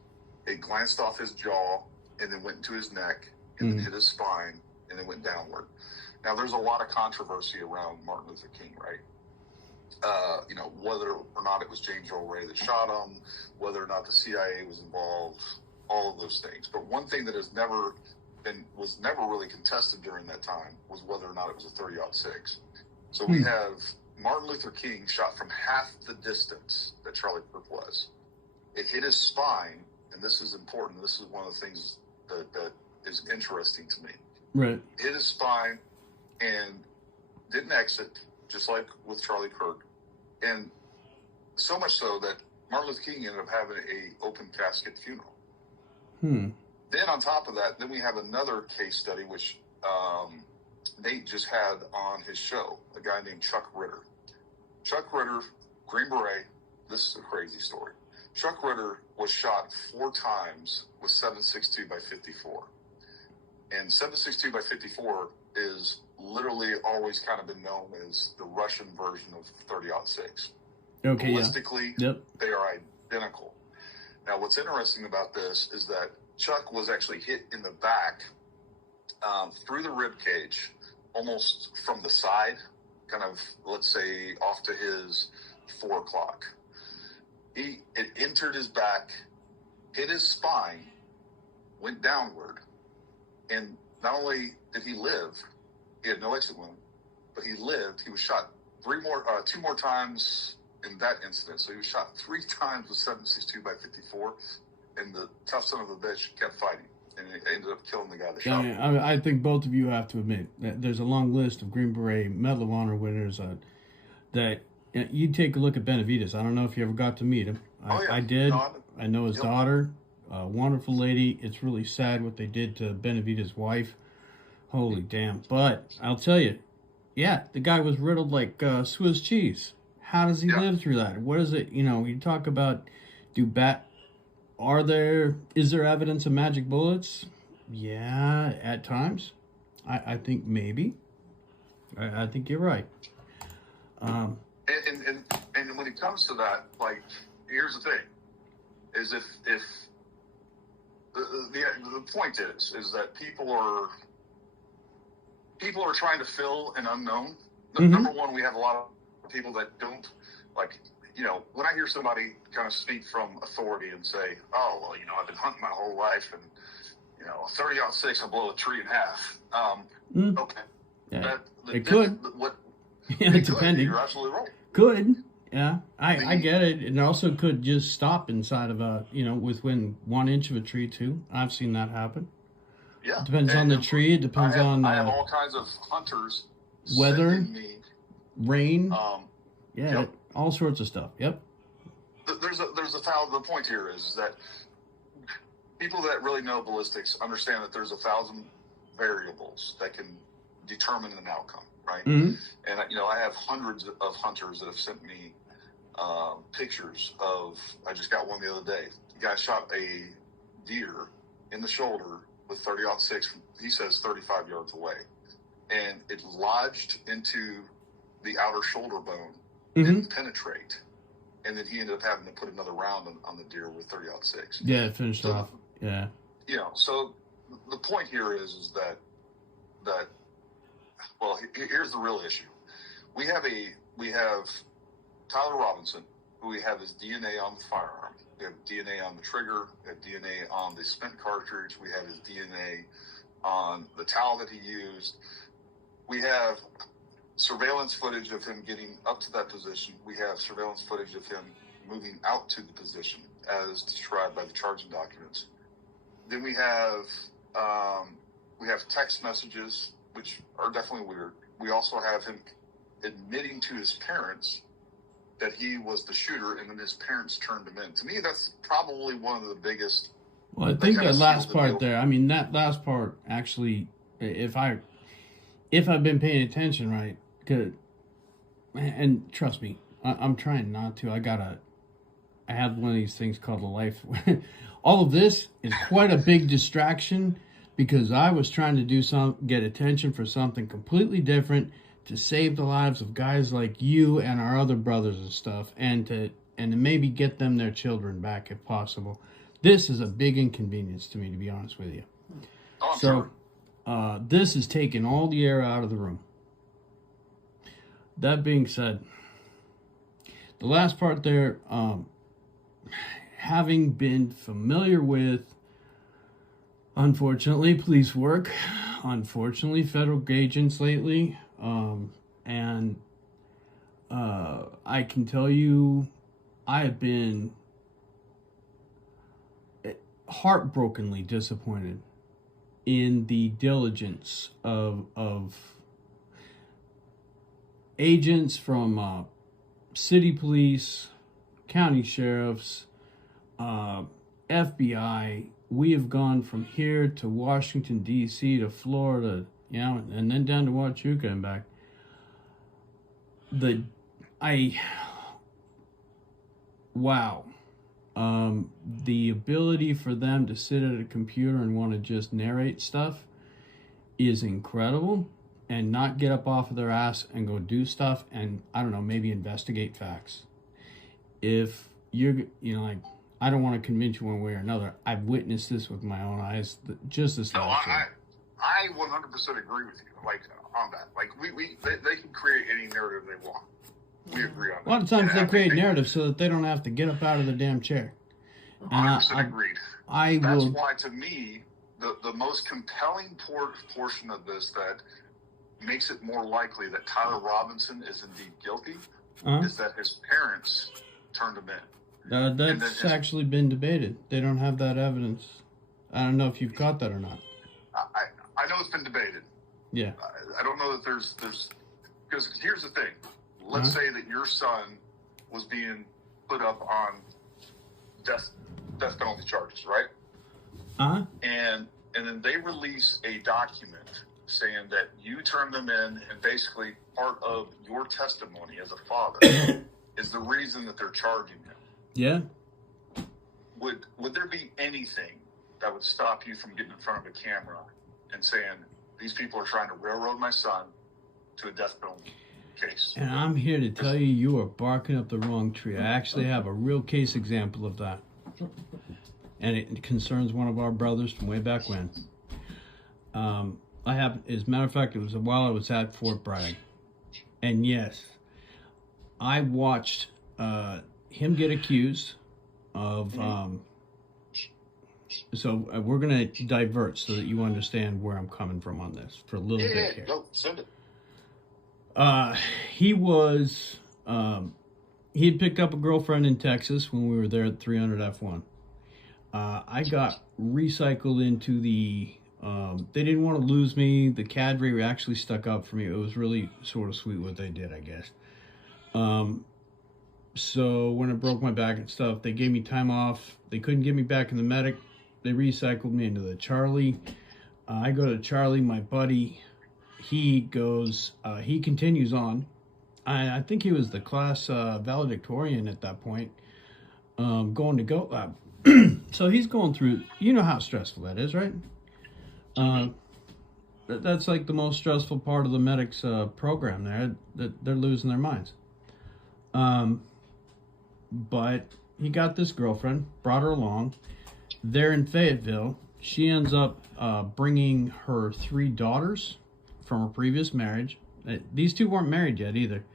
It glanced off his jaw and then went into his neck and then hit his spine and then went downward. Now, there's a lot of controversy around Martin Luther King, right? Whether or not it was James Earl Ray that shot him, whether or not the CIA was involved, all of those things. But one thing that was never really contested during that time was whether or not it was a 30-06. So we have Martin Luther King shot from half the distance that Charlie Kirk was. It hit his spine, and this is important. This is one of the things that is interesting to me. Right. Hit his spine and didn't exit, just like with Charlie Kirk. And so much so that Martin Luther King ended up having an open casket funeral. Then on top of that, then we have another case study, which Nate just had on his show, a guy named Chuck Ritter. Chuck Ritter, Green Beret, this is a crazy story. Chuck Ritter was shot 4 times with 7.62 by 54. And 7.62 by 54 is literally always kind of been known as the Russian version of 30-06. Okay, Ballistically, they are identical. Now, what's interesting about this is that Chuck was actually hit in the back through the rib cage, almost from the side, kind of, let's say, off to his 4 o'clock. It entered his back, hit his spine, went downward, and not only did he live, he had no exit wound, but he lived. He was shot 2 more times in that incident. So he was shot 3 times with 7.62 by 54, and the tough son of a bitch kept fighting, and it ended up killing the guy that shot him. I think both of you have to admit that there's a long list of Green Beret Medal of Honor winners that you take a look at Benavides. I don't know if you ever got to meet him. I did. No, I know his daughter, a wonderful lady. It's really sad what they did to Benavides' wife. Holy damn. But I'll tell you, yeah, the guy was riddled like Swiss cheese. How does he live through that? What is it? You talk about, is there evidence of magic bullets? Yeah, at times. I think maybe. I think you're right. And when it comes to that, like, here's the thing, is if the point is that people are trying to fill an unknown. Number one, we have a lot of people that don't, like, when I hear somebody kind of speak from authority and say, oh, well, I've been hunting my whole life, and 30-06, I blow a tree in half. Okay. Yeah, it could. Depending. You're absolutely right. Could. Yeah, I get it. It also could just stop inside of within 1 inch of a tree too. I've seen that happen. Yeah. It depends on the tree. It depends on I have all kinds of hunters. Weather, rain. Yep. All sorts of stuff. Yep. The point here is that people that really know ballistics understand that there's 1,000 variables that can determine an outcome, right? Mm-hmm. And I have hundreds of hunters that have sent me pictures of. I just got one the other day. The guy shot a deer in the shoulder with 30-06. He says 35 yards away, and it lodged into the outer shoulder bone. Didn't penetrate, and then he ended up having to put another round on the deer with 30-06. Yeah, it finished off. Yeah. So the point here is that well, here's the real issue. We have Tyler Robinson, who we have his DNA on the firearm. We have DNA on the trigger. We have DNA on the spent cartridge. We have his DNA on the towel that he used. We have surveillance footage of him getting up to that position. We have surveillance footage of him moving out to the position as described by the charging documents. Then we have text messages, which are definitely weird. We also have him admitting to his parents that he was the shooter, and then his parents turned him in. To me, that's probably one of the biggest. Well, I think that last part there, that last part actually, if I've been paying attention right, good, and trust me, I'm trying not to. I have one of these things called a life. All of this is quite a big distraction because I was trying to get attention for something completely different to save the lives of guys like you and our other brothers and stuff, and to maybe get them their children back if possible. This is a big inconvenience to me, to be honest with you. Oh, so, sure. This is taking all the air out of the room. That being said, the last part there, having been familiar with, unfortunately, police work, unfortunately, federal agents lately, and I can tell you, I have been heartbrokenly disappointed in the diligence of agents from city police, county sheriffs, FBI. We have gone from here to Washington, D.C., to Florida, and then down to Huachuca and back. Wow. The ability for them to sit at a computer and want to just narrate stuff is incredible, and not get up off of their ass and go do stuff and, I don't know, maybe investigate facts. If you're, I don't want to convince you one way or another. I've witnessed this with my own eyes just this last year. I 100% agree with you. Like on that, like they can create any narrative they want. We agree on that. A lot of times they create narratives so that they don't have to get up out of their damn chair. 100% agreed. That's will. why, to me, the most compelling portion of this that makes it more likely that Tyler Robinson is indeed guilty is that his parents turned him in. That's actually been debated. They don't have that evidence. I don't know if you've caught that or not. I know it's been debated. Yeah. I don't know that there's because here's the thing. Let's say that your son was being put up on death penalty charges, right? And then they release a document saying that you turned them in, and basically part of your testimony as a father is the reason that they're charging him. Yeah. Would there be anything that would stop you from getting in front of a camera and saying, these people are trying to railroad my son to a death penalty case? And I'm here to tell you, you are barking up the wrong tree. I actually have a real case example of that. And it concerns one of our brothers from way back when. As a matter of fact, it was while I was at Fort Bragg. And yes, I watched him get accused of... So we're going to divert so that you understand where I'm coming from on this for a little bit here. No, send it. He had picked up a girlfriend in Texas when we were there at 300 F1. I got recycled into the, they didn't want to lose me. The cadre actually stuck up for me. It was really sort of sweet what they did, I guess. So when I broke my back and stuff, they gave me time off. They couldn't get me back in the medic. They recycled me into the Charlie. I go to Charlie, my buddy. He goes, he continues on. I think he was the class valedictorian at that point, going to GOAT Lab. So he's going through, you know how stressful that is, right? That's like the most stressful part of the medics program there, that they're losing their minds. But he got this girlfriend, brought her along. They're in Fayetteville. She ends up bringing her 3 daughters from her previous marriage. These 2 weren't married yet either.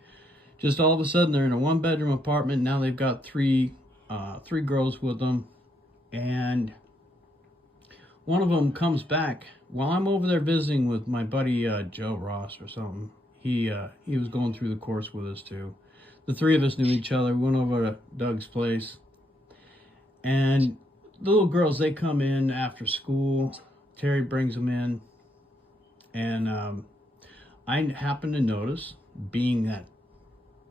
Just all of a sudden, they're in a 1-bedroom apartment. Now they've got 3 girls with them. And one of them comes back while I'm over there visiting with my buddy Joe Ross or something. He was going through the course with us too. The 3 of us knew each other. We went over to Doug's place. And the little girls, they come in after school. Terry brings them in. And I happen to notice, being that,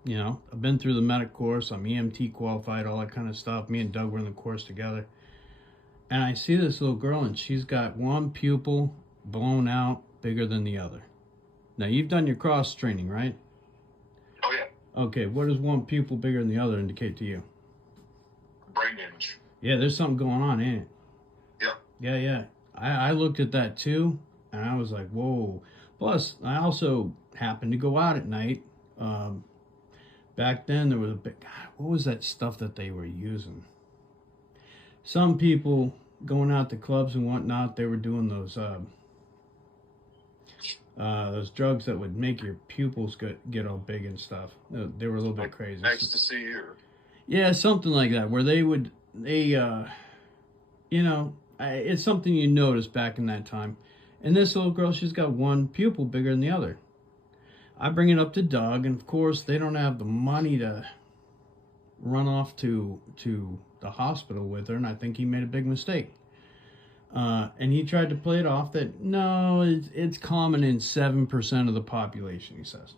you know, I've been through the medic course, I'm EMT qualified, all that kind of stuff. Me and Doug were in the course together. And I see this little girl, and she's got one pupil blown out bigger than the other. Now, you've done your cross training, right? Oh, yeah. Okay, what does one pupil bigger than the other indicate to you? Brain damage. Yeah, there's something going on, ain't it? Yeah. Yeah. I looked at that too, and I was like, whoa. Plus, I also happened to go out at night. Back then, there was a big... God, what was that stuff that they were using? Some people going out to clubs and whatnot, they were doing those drugs that would make your pupils get all big and stuff. They were a little bit crazy. Ecstasy or... Yeah, something like that, where you know, it's something you noticed back in that time. And this little girl, she's got one pupil bigger than the other. I bring it up to Doug, and of course, they don't have the money to run off to the hospital with her, and I think he made a big mistake. And he tried to play it off that, no, it's common in 7% of the population, he says.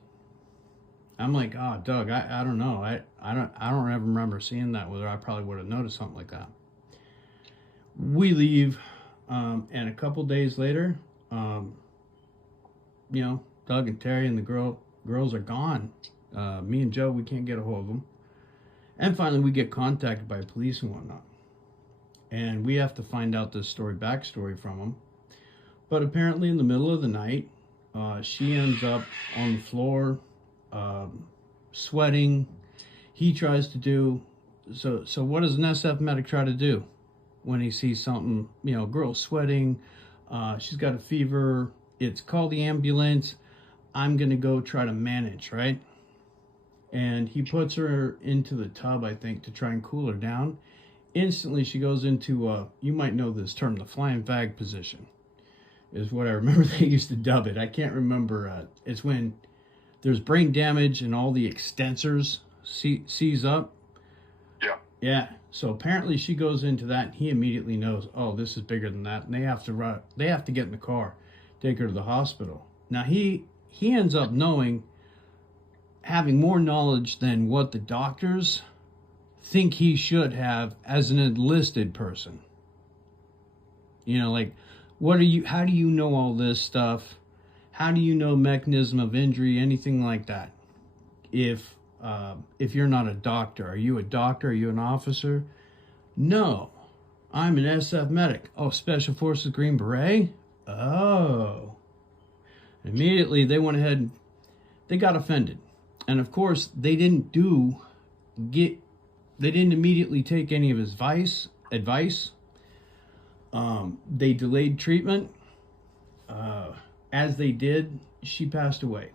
I'm like, oh, Doug, I don't know. I don't ever remember seeing that with her. I probably would have noticed something like that. We leave, and a couple days later, you know, Doug and Terry and the girls are gone. Me and Joe, we can't get a hold of them. And finally, we get contacted by police and whatnot. And we have to find out this backstory from them. But apparently, in the middle of the night, she ends up on the floor, sweating. He tries to do... So what does an SF medic try to do when he sees something, you know, girl sweating, She's got a fever. It's called the ambulance. I'm going to go try to manage, right? And he puts her into the tub, I think, to try and cool her down. Instantly, she goes into, you might know this term, the flying fag position, is what I remember they used to dub it. I can't remember. It's when there's brain damage and all the extensors seize up. Yeah. Yeah. So apparently she goes into that, and he immediately knows, oh, this is bigger than that. And they have to get in the car, take her to the hospital. Now, he ends up having more knowledge than what the doctors think he should have as an enlisted person. You know, like, how do you know all this stuff? How do you know mechanism of injury, anything like that? If you're not a doctor, are you a doctor? Are you an officer? No, I'm an SF medic. Oh, Special Forces Green Beret? Oh. Immediately they went ahead, they got offended. And of course, they didn't immediately take any of his advice. They delayed treatment. As they did, she passed away.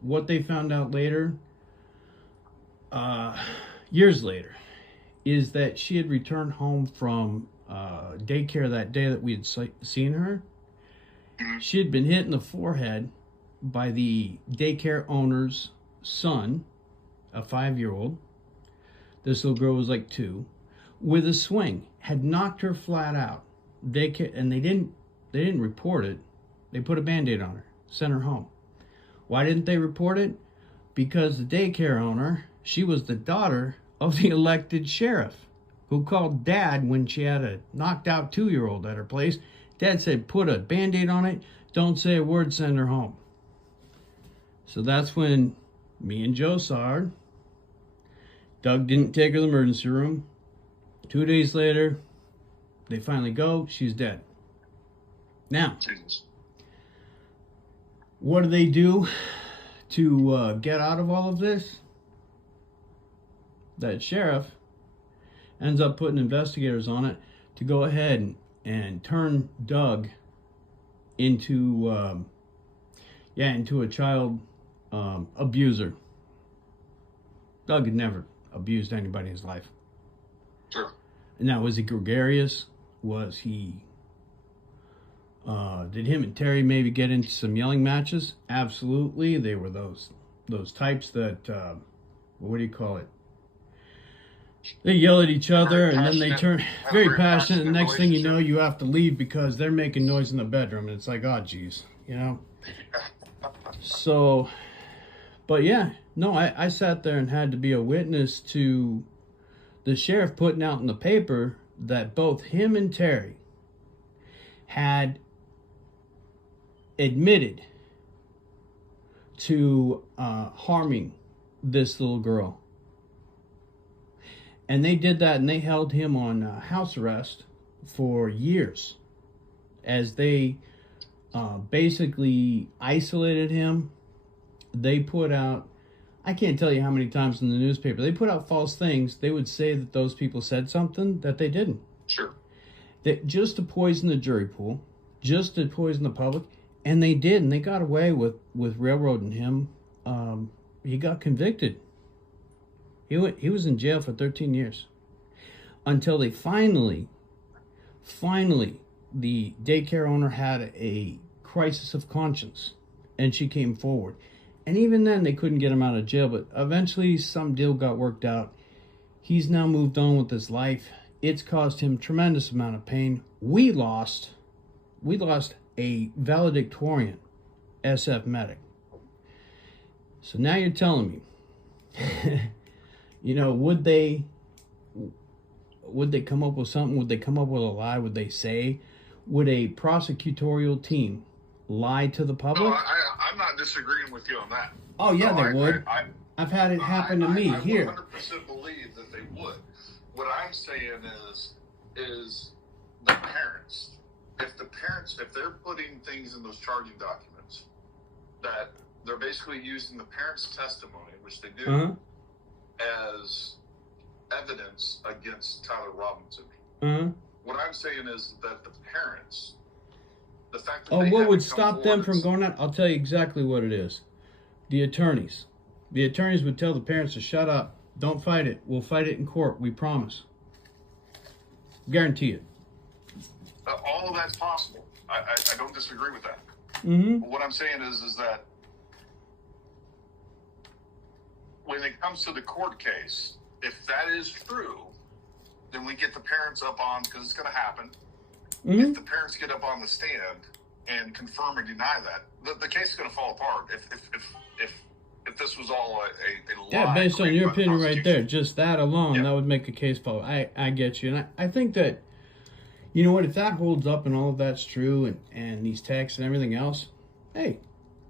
What they found out later, years later, is that she had returned home from daycare that day that we had seen her. She had been hit in the forehead by the daycare owner's son, a 5-year-old. This little girl was like 2, with a swing, had knocked her flat out. They didn't report it. They put a Band-Aid on her, sent her home. Why didn't they report it? Because the daycare owner, she was the daughter of the elected sheriff, who called Dad when she had a knocked out 2-year-old at her place. Dad said, put a Band-Aid on it, don't say a word, send her home. So that's when me and Joe saw her. Doug didn't take her to the emergency room. 2 days later, they finally go, she's dead. Now, Jesus. What do they do to get out of all of this? That sheriff ends up putting investigators on it to go ahead and turn Doug into a child abuser. Doug had never abused anybody in his life. Sure. Now, was he gregarious? Was he... did him and Terry maybe get into some yelling matches? Absolutely. They were those types that, what do you call it? They yell at each other and then they turn very passionate. And the next thing you know, you have to leave because they're making noise in the bedroom. And it's like, oh, geez, you know? So, but yeah, no, I sat there and had to be a witness to the sheriff putting out in the paper that both him and Terry had admitted to harming this little girl. And they did that, and they held him on house arrest for years as they basically isolated him. They put out, I can't tell you how many times in the newspaper, they put out false things. They would say that those people said something that they didn't. Sure. That just to poison the jury pool, just to poison the public, and they did, and they got away with railroading him. He got convicted. He was in jail for 13 years until they finally, the daycare owner had a crisis of conscience, and she came forward. And even then, they couldn't get him out of jail, but eventually some deal got worked out. He's now moved on with his life. It's caused him tremendous amount of pain. We lost a valedictorian SF medic. So now you're telling me, you know, would they come up with something? Would they come up with a lie? Would they say? Would a prosecutorial team lie to the public? No, I'm not disagreeing with you on that. Oh, yeah, No, they would. I've had it happen to me here. I 100% believe that they would. What I'm saying is the parents. If they're putting things in those charging documents that they're basically using the parents' testimony, which they do, as evidence against Tyler Robinson. What I'm saying is that the parents The fact that Oh, they what would haven't come stop them forward from and- going out? I'll tell you exactly what it is. The attorneys. The attorneys would tell the parents to shut up. Don't fight it. We'll fight it in court. We promise. Guarantee it. all of that's possible. I don't disagree with that. Mm-hmm. But what I'm saying is that when it comes to the court case, if that is true, then we get the parents up on, because it's going to happen. Mm-hmm. If the parents get up on the stand and confirm or deny that, the case is going to fall apart. If this was all a lie. Yeah, based on your created by the opinion right there, Constitution. just that alone, Yeah. that would make a case fall. I get you. And I think that, you know what, if that holds up and all of that's true and these texts and everything else, hey,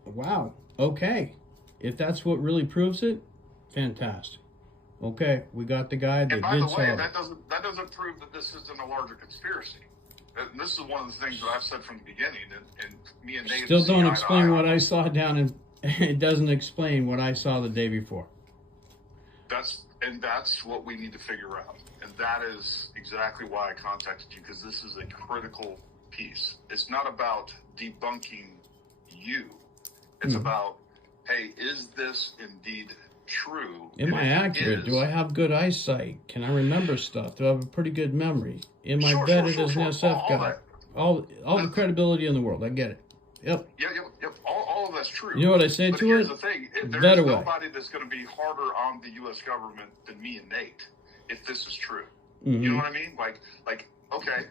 wow, okay. If that's what really proves it, fantastic. Okay, we got the guy that And by did the way, solve it. that doesn't prove that this isn't a larger conspiracy. And this is one of the things that I've said from the beginning, and me and Nate Still see don't eye to explain eye what on I this. saw down in, it doesn't explain what I saw the day before. That's what we need to figure out. And that is exactly why I contacted you, because this is a critical piece. It's not about debunking you. It's about, hey, is this indeed true? Am And I if it accurate? is, Do I have good eyesight? Can I remember stuff? Do I have a pretty good memory? Am I Sure, vetted sure, as an sure. SF All guy? that. All the credibility in the world. I get it. Yep. Yep. All of that's true. You know what I say But to here's it? the thing: Vet there's away. nobody that's going to be harder on the U.S. government than me and Nate if this is true. Mhm. You know what I mean? Like, okay,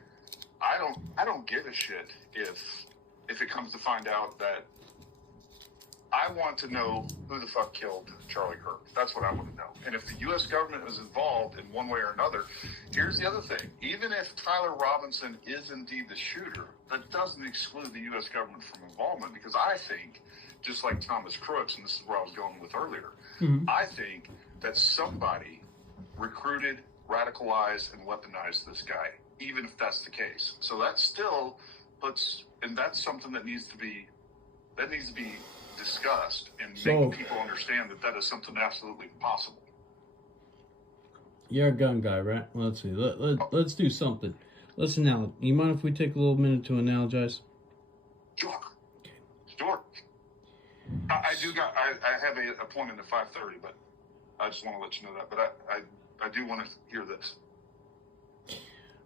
I don't give a shit if it comes to find out that I want to know who the fuck killed Charlie Kirk. That's what I want to know. And if the U.S. government was involved in one way or another, here's the other thing. Even if Tyler Robinson is indeed the shooter, that doesn't exclude the U.S. government from involvement, because I think, just like Thomas Crooks, and this is where I was going with earlier, Mhm. I think that somebody recruited, radicalized, and weaponized this guy, even if that's the case. So that still puts, and that's something that needs to be discussed and So- make people understand that is something absolutely possible. You're a gun guy, right? Let's see. Let's do something. Let's analogize. You mind if we take a little minute to analogize? Sure. I have an appointment at 5:30, but I just want to let you know that. But I do want to hear this.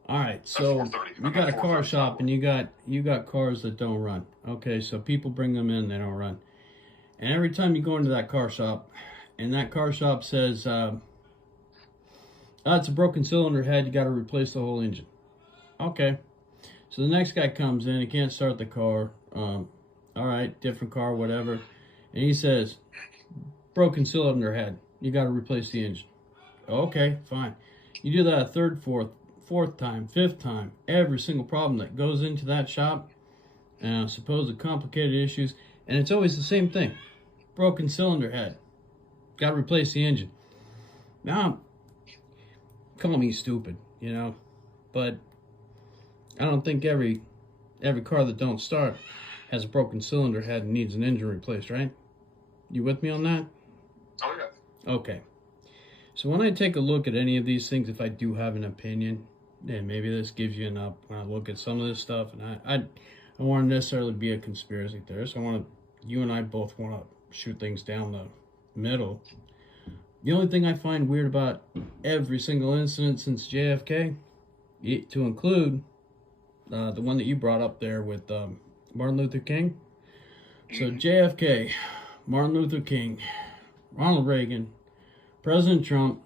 All right, so 4:30. you I'm got a at car 4:30. shop and you got cars that don't run. Okay, so people bring them in, they don't run. And every time you go into that car shop, and that car shop says, it's a broken cylinder head, you got to replace the whole engine. Okay, so the next guy comes in, he can't start the car. All right, different car, whatever. And he says, broken cylinder head, you got to replace the engine. Okay, fine. You do that a third, fourth time, fifth time, every single problem that goes into that shop, supposed complicated issues, and it's always the same thing. Broken cylinder head. Got to replace the engine. Now, call me stupid, you know, but I don't think every car that don't start has a broken cylinder head and needs an engine replaced, right? You with me on that? Oh yeah. Okay. So when I take a look at any of these things, if I do have an opinion, and maybe this gives you enough, when I look at some of this stuff, and I don't want to necessarily be a conspiracy theorist. You and I both want to shoot things down the middle. The only thing I find weird about every single incident since JFK, to include the one that you brought up there with Martin Luther King. So JFK, Martin Luther King, Ronald Reagan, President Trump,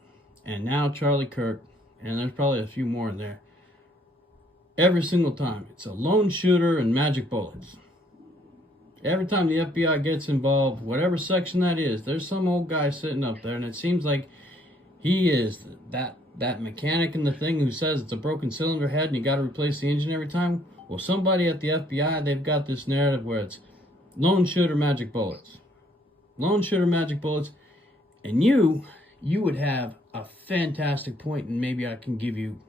and now Charlie Kirk, and there's probably a few more in there. Every single time, it's a lone shooter and magic bullets. Every time the FBI gets involved, whatever section that is, there's some old guy sitting up there, and it seems like he is that mechanic in the thing who says it's a broken cylinder head and you got to replace the engine every time. Well, somebody at the FBI, they've got this narrative where it's lone shooter, magic bullets. Lone shooter, magic bullets. And you would have a fantastic point, and maybe I can give you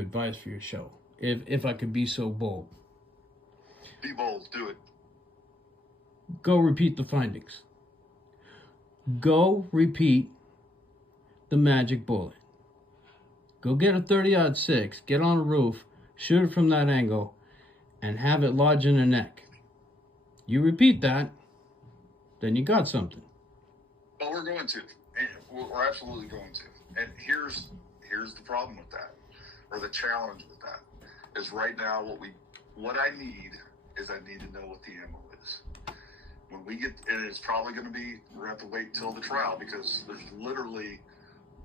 advice for your show, if I could be so bold. Be bold. Do it. Go repeat the findings. Go repeat the magic bullet. Go get a 30-06, get on a roof, shoot it from that angle, and have it lodge in their neck. You repeat that, then you got something. Well, we're going to. We're absolutely going to. And here's the problem with that, or the challenge with that, is right now what I need is I need to know what the ammo is. When we get, and it's probably going to be, we're going to have to wait till the trial, because there's literally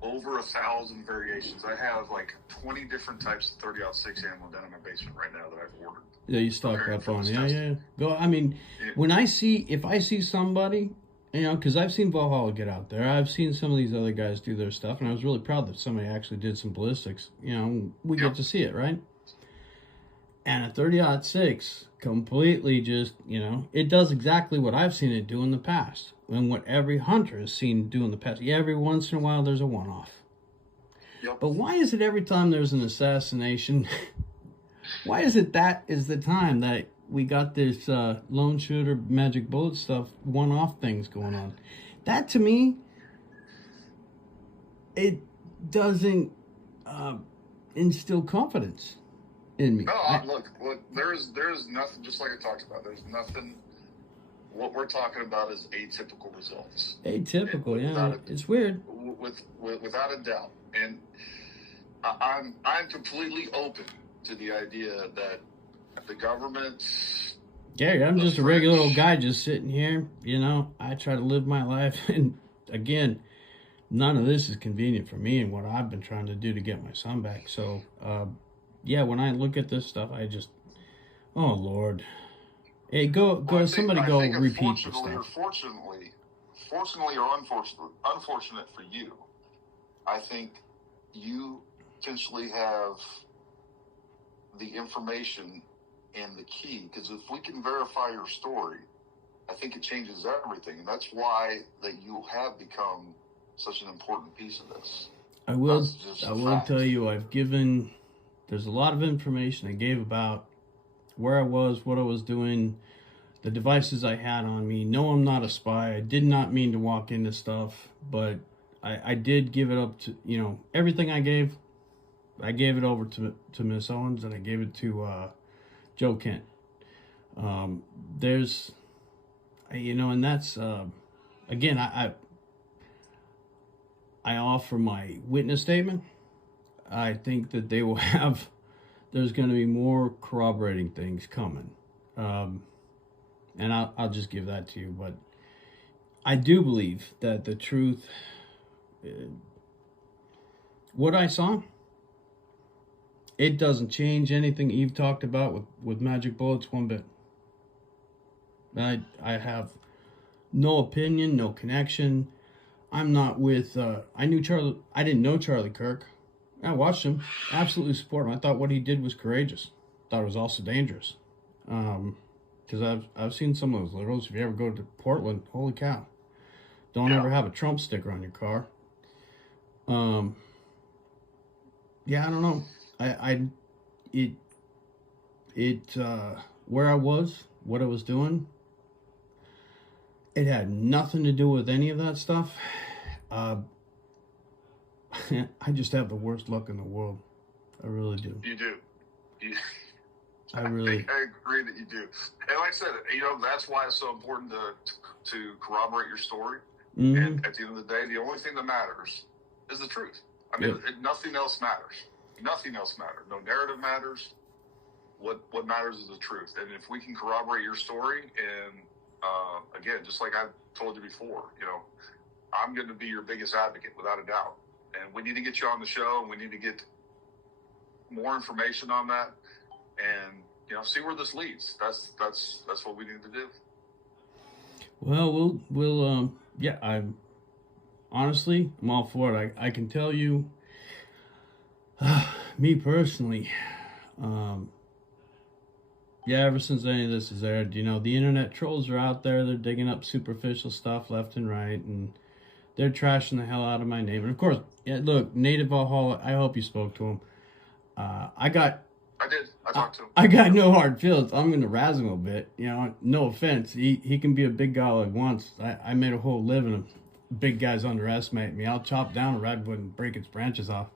over 1,000 variations. I have like 20 different types of 30-06 ammo down in my basement right now that I've ordered. Yeah, you stock up on. Yeah. Go. I mean, when if I see somebody, you know, because I've seen Valhalla get out there. I've seen some of these other guys do their stuff, and I was really proud that somebody actually did some ballistics. You know, we get to see it, right? And a 30-06 completely just, you know, it does exactly what I've seen it do in the past, and what every hunter has seen do in the past. Yeah, every once in a while there's a one-off. Yep. But why is it every time there's an assassination, why is it that is the time that we got this lone shooter, magic bullet stuff, one-off things going on? That, to me, it doesn't instill confidence in me. No, look, there's nothing, just like I talked about, there's nothing. What we're talking about is atypical results. Atypical, yeah. It's weird. Without a doubt. And I'm completely open to the idea that the government... Yeah, I'm just a regular old guy just sitting here. You know, I try to live my life. And again, none of this is convenient for me and what I've been trying to do to get my son back. So, yeah, when I look at this stuff, I just... Oh, Lord. Hey, somebody go repeat the stuff. Fortunately or unfortunate for you, I think you potentially have the information and the key, because if we can verify your story, I think it changes everything, and that's why that you have become such an important piece of this. I will tell you, there's a lot of information I gave about where I was, what I was doing, the devices I had on me. No, I'm not a spy. I did not mean to walk into stuff, but I did give it up to, you know, everything I gave it over to Miss Owens, and I gave it to Joe Kent. There's, you know, and that's, again, I offer my witness statement. I think that they will have, there's going to be more corroborating things coming. And I'll just give that to you. But I do believe that the truth, what I saw, it doesn't change anything Eve talked about with magic bullets one bit. I have no opinion, no connection. I'm not with, I didn't know Charlie Kirk. I watched him, absolutely support him. I thought what he did was courageous. Thought it was also dangerous. Because I've seen some of those literals. If you ever go to Portland, holy cow. Don't ever have a Trump sticker on your car. Yeah, I don't know. Where I was, what I was doing, it had nothing to do with any of that stuff. I just have the worst luck in the world. I really do. You do. I agree that you do. And like I said, you know, that's why it's so important to corroborate your story. Mm-hmm. And at the end of the day, the only thing that matters is the truth. I mean, nothing else matters. Nothing else matters. No narrative matters. What matters is the truth. And if we can corroborate your story, and again, just like I told you before, you know, I'm going to be your biggest advocate without a doubt. And we need to get you on the show, and we need to get more information on that, and you know, see where this leads. That's what we need to do. Well, we'll yeah. I'm all for it. I can tell you, me personally, yeah. Ever since any of this has aired, you know, the internet trolls are out there. They're digging up superficial stuff left and right, and they're trashing the hell out of my name. And of course, yeah, look, Native Valhalla, I hope you spoke to him. I did. I talked to him. I got no hard feelings. I'm going to razz him a bit. You know, no offense. He can be a big guy like once. I made a whole living of big guys underestimate me. I'll chop down a redwood and break its branches off.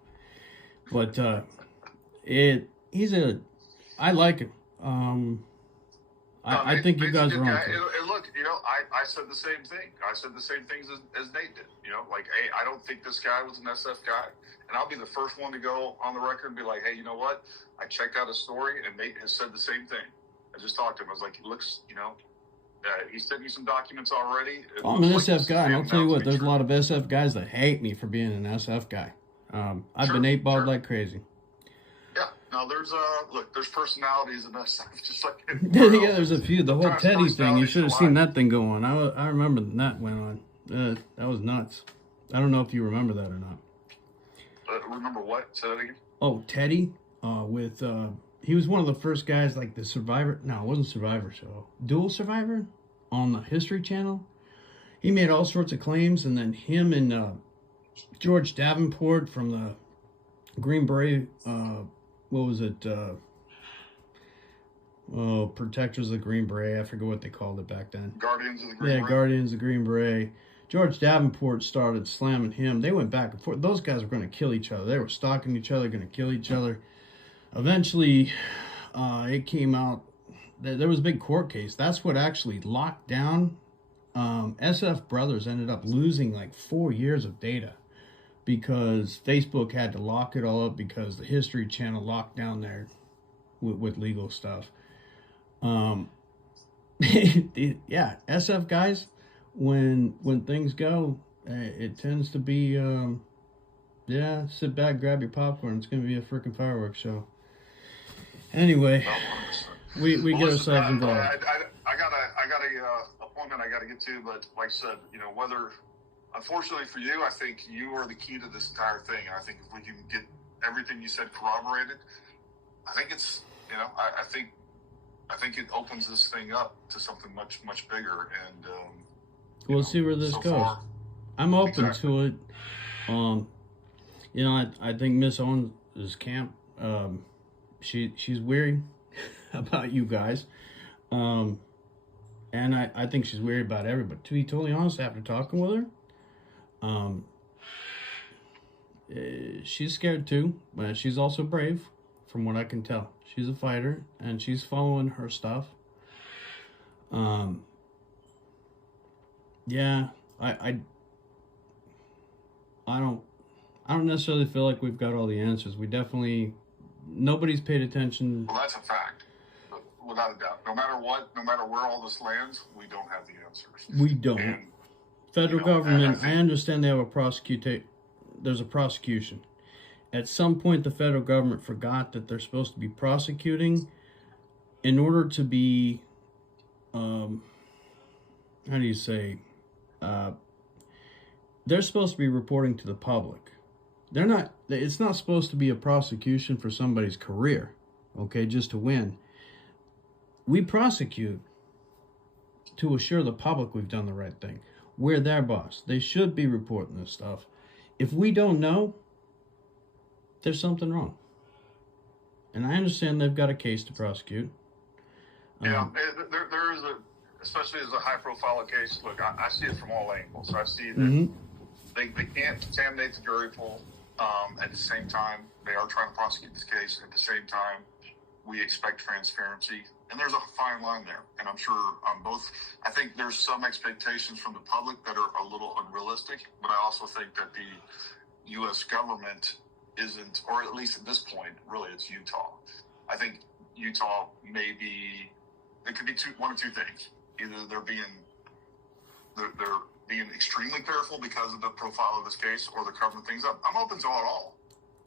But I like him. I think you guys are on. And look, I said the same thing. I said the same things as Nate did. Like, hey, I don't think this guy was an SF guy. And I'll be the first one to go on the record and be like, hey, you know what? I checked out his story, and Nate has said the same thing. I just talked to him. I was like, he looks, he sent me some documents already. I'm an SF guy, and I'll tell you what, there's a lot of SF guys that hate me for being an SF guy. I've been 8-balled like crazy. Yeah, no, there's personalities in SF, just like yeah, there's a few. The whole Teddy thing, you should have seen that thing go on. I remember that went on. That was nuts. I don't know if you remember that or not. Remember what? Say that again? Oh, Teddy, he was one of the first guys, like the Survivor. No, it wasn't Survivor show. Dual Survivor on the History Channel. He made all sorts of claims, and then him and George Davenport from the Green Beret, what was it? Protectors of the Green Beret. I forget what they called it back then. Guardians of the Green Beret. Yeah, Guardians of the Green Beret. George Davenport started slamming him. They went back and forth. Those guys were going to kill each other. They were stalking each other, going to kill each other. Eventually, it came out that there was a big court case. That's what actually locked down. SF Brothers ended up losing like 4 years of data because Facebook had to lock it all up because the History Channel locked down there with legal stuff. Yeah, SF guys, when things go, it tends to be, sit back, grab your popcorn. It's going to be a freaking fireworks show. Anyway, we get ourselves involved. I got a appointment I got to get to, but like I said, whether, unfortunately for you, I think you are the key to this entire thing. And I think if we can get everything you said corroborated, I think it's, I think it opens this thing up to something much, much bigger. And we'll see where this goes. Far, I'm open to it. I think Miss Owens' camp, she's weary about you guys. And I think she's weary about everybody. To be totally honest, after talking with her, she's scared too, but she's also brave, from what I can tell. She's a fighter, and she's following her stuff. Yeah, I don't necessarily feel like we've got all the answers. Nobody's paid attention. Well, that's a fact, without a doubt. No matter where all this lands, we don't have the answers. We don't. And, federal government, I understand they have there's a prosecution. At some point, the federal government forgot that they're supposed to be prosecuting in order to be, how do you say, they're supposed to be reporting to the public. It's not supposed to be a prosecution for somebody's career, okay, just to win. We prosecute to assure the public we've done the right thing. We're their boss. They should be reporting this stuff. If we don't know, there's something wrong. And I understand they've got a case to prosecute. Yeah, there is especially as a high-profile case, look, I see it from all angles. I see that they can't contaminate the jury pool. At the same time, they are trying to prosecute this case. At the same time, we expect transparency. And there's a fine line there. And I'm sure on both, I think there's some expectations from the public that are a little unrealistic. But I also think that the U.S. government isn't, or at least at this point, really it's Utah. I think Utah it could be one of two things. Either they're being extremely careful because of the profile of this case, or they're covering things up. I'm open to it all.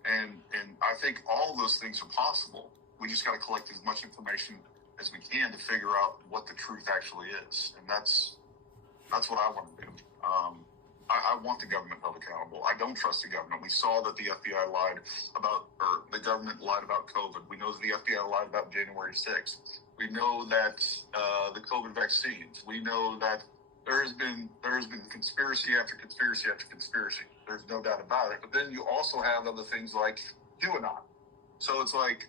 And I think all of those things are possible. We just got to collect as much information as we can to figure out what the truth actually is. And that's what I want to do. I want the government held accountable. I don't trust the government. We saw that the FBI lied about, or the government lied about COVID. We know that the FBI lied about January 6th. We know that the COVID vaccines. We know that there has been conspiracy after conspiracy after conspiracy. There's no doubt about it. But then you also have other things like QAnon. So it's like,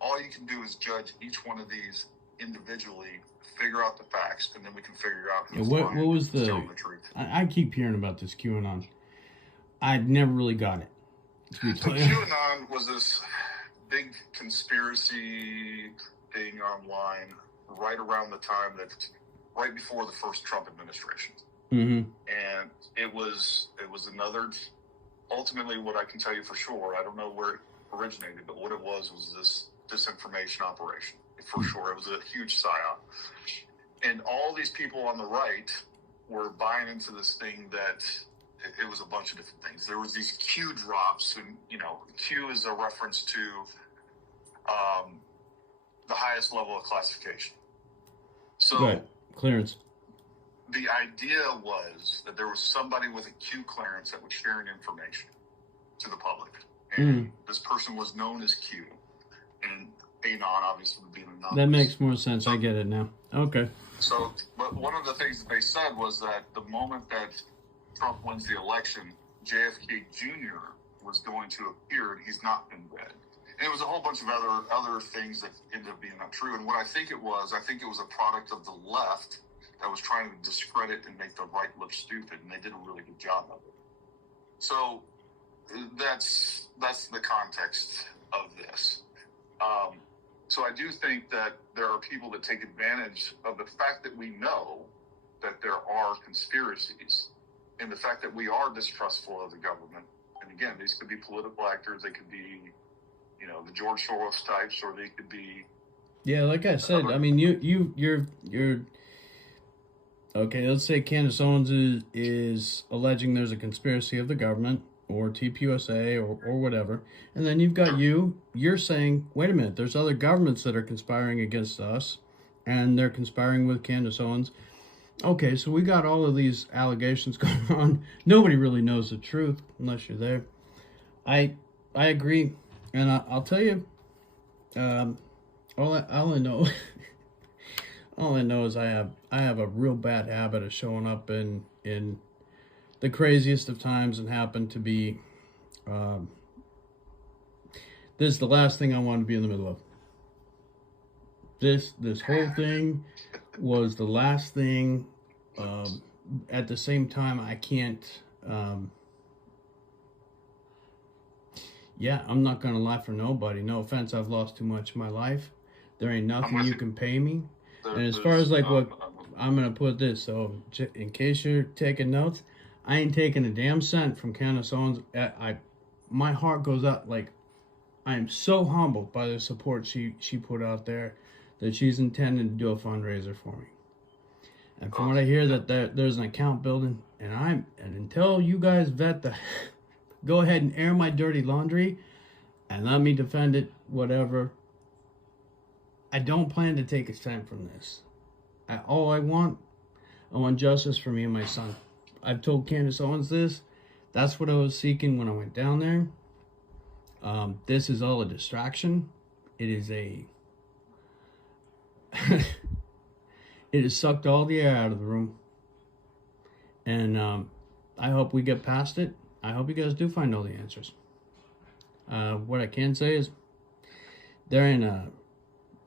all you can do is judge each one of these individually, figure out the facts, and then we can figure out who's what was the truth. I keep hearing about this QAnon. I never really got it. So QAnon was this big conspiracy thing online right around the time right before the first Trump administration. Mm-hmm. And it was another, ultimately what I can tell you for sure, I don't know where it originated, but what it was this disinformation operation. For sure. It was a huge psyop. And all these people on the right were buying into this thing that it was a bunch of different things. There was these Q drops, and, Q is a reference to the highest level of classification. So right. Clearance. The idea was that there was somebody with a Q clearance that was sharing information to the public. And this person was known as Q. And Anon, obviously, being anonymous. That makes more sense. I get it now. Okay. So, but one of the things that they said was that the moment that Trump wins the election, JFK Jr. was going to appear, and he's not been dead. And it was a whole bunch of other things that ended up being not true. And what I think it was a product of the left that was trying to discredit and make the right look stupid, and they did a really good job of it. So that's the context of this. So I do think that there are people that take advantage of the fact that we know that there are conspiracies and the fact that we are distrustful of the government. And again, these could be political actors. They could be, the George Soros types, or they could be. Yeah, like I said, I mean, you're okay. Let's say Candace Owens is alleging there's a conspiracy of the government, or TPUSA, or whatever. And then you've got you're saying, wait a minute, there's other governments that are conspiring against us, and they're conspiring with Candace Owens. Okay, so we got all of these allegations going on. Nobody really knows the truth unless you're there. I agree, and I'll tell you, all I know, all I know is I have a real bad habit of showing up in the craziest of times, and happen to be, this is the last thing I want to be in the middle of. This whole thing was the last thing. At the same time, I can't, I'm not going to lie for nobody. No offense, I've lost too much in my life. There ain't nothing you can pay me. And as far as like what, I'm going to put this, so in case you're taking notes, I ain't taking a damn cent from Candace Owens. My heart goes out, like, I am so humbled by the support she put out there, that she's intending to do a fundraiser for me. And from what I hear, that there's an account building, and until you guys vet go ahead and air my dirty laundry, and let me defend it, whatever. I don't plan to take a cent from this. All I want justice for me and my son. I've told Candace Owens this. That's what I was seeking when I went down there. This is all a distraction. It is it has sucked all the air out of the room. And I hope we get past it. I hope you guys do find all the answers. What I can say is, there ain't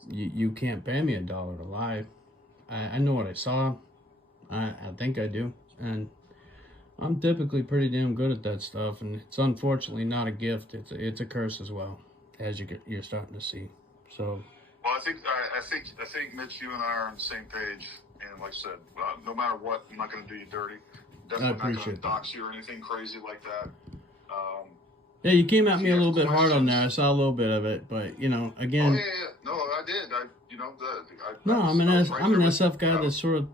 you can't pay me $1 to lie. I know what I saw. I think I do. And I'm typically pretty damn good at that stuff, and it's unfortunately not a gift. It's a curse as well, as you're starting to see. So, well, I think Mitch, you and I are on the same page. And like I said, no matter what, I'm not going to do you dirty. Definitely not going to dox you or anything crazy like that. Yeah, you came at me a little bit hard on there. I saw a little bit of it, but again. Oh yeah. No, I did. I'm an SF guy that's sort of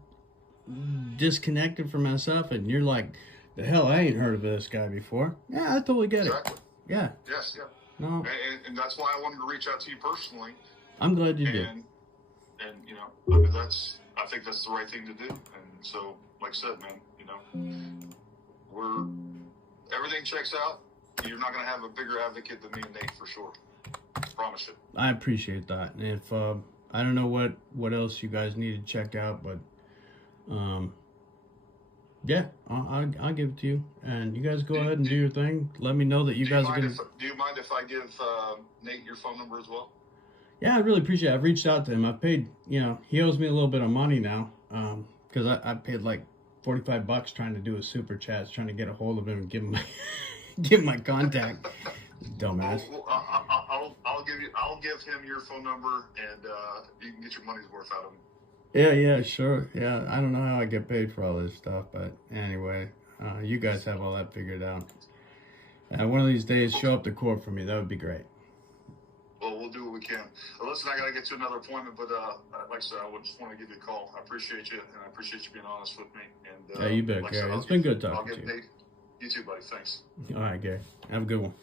disconnected from SF, and you're like, the hell, I ain't heard of this guy before. Yeah, I totally get it. Yeah. Yes, yeah. No. And that's why I wanted to reach out to you personally. I'm glad you did. And I think that's the right thing to do. And so, like I said, man, everything checks out. You're not going to have a bigger advocate than me and Nate for sure. Promise you. I appreciate that. And if I don't know what else you guys need to check out, but yeah, I'll give it to you. And you guys go ahead and do your thing. Let me know that you guys are going to... Do you mind if I give Nate your phone number as well? Yeah, I really appreciate it. I've reached out to him. I've paid, he owes me a little bit of money now, because I paid like $45 trying to do a super chat, trying to get a hold of him and give him my contact. Dumbass. Well, I'll give him your phone number, and you can get your money's worth out of him. Yeah, sure. Yeah, I don't know how I get paid for all this stuff, but anyway, you guys have all that figured out. One of these days, show up to court for me. That would be great. Well, we'll do what we can. Well, listen, I got to get to another appointment, but like I said, I just want to give you a call. I appreciate you, and I appreciate you being honest with me. And Yeah, you bet, like Gary. I said, It's been good talking to you. You too, buddy. Thanks. All right, Gary. Have a good one.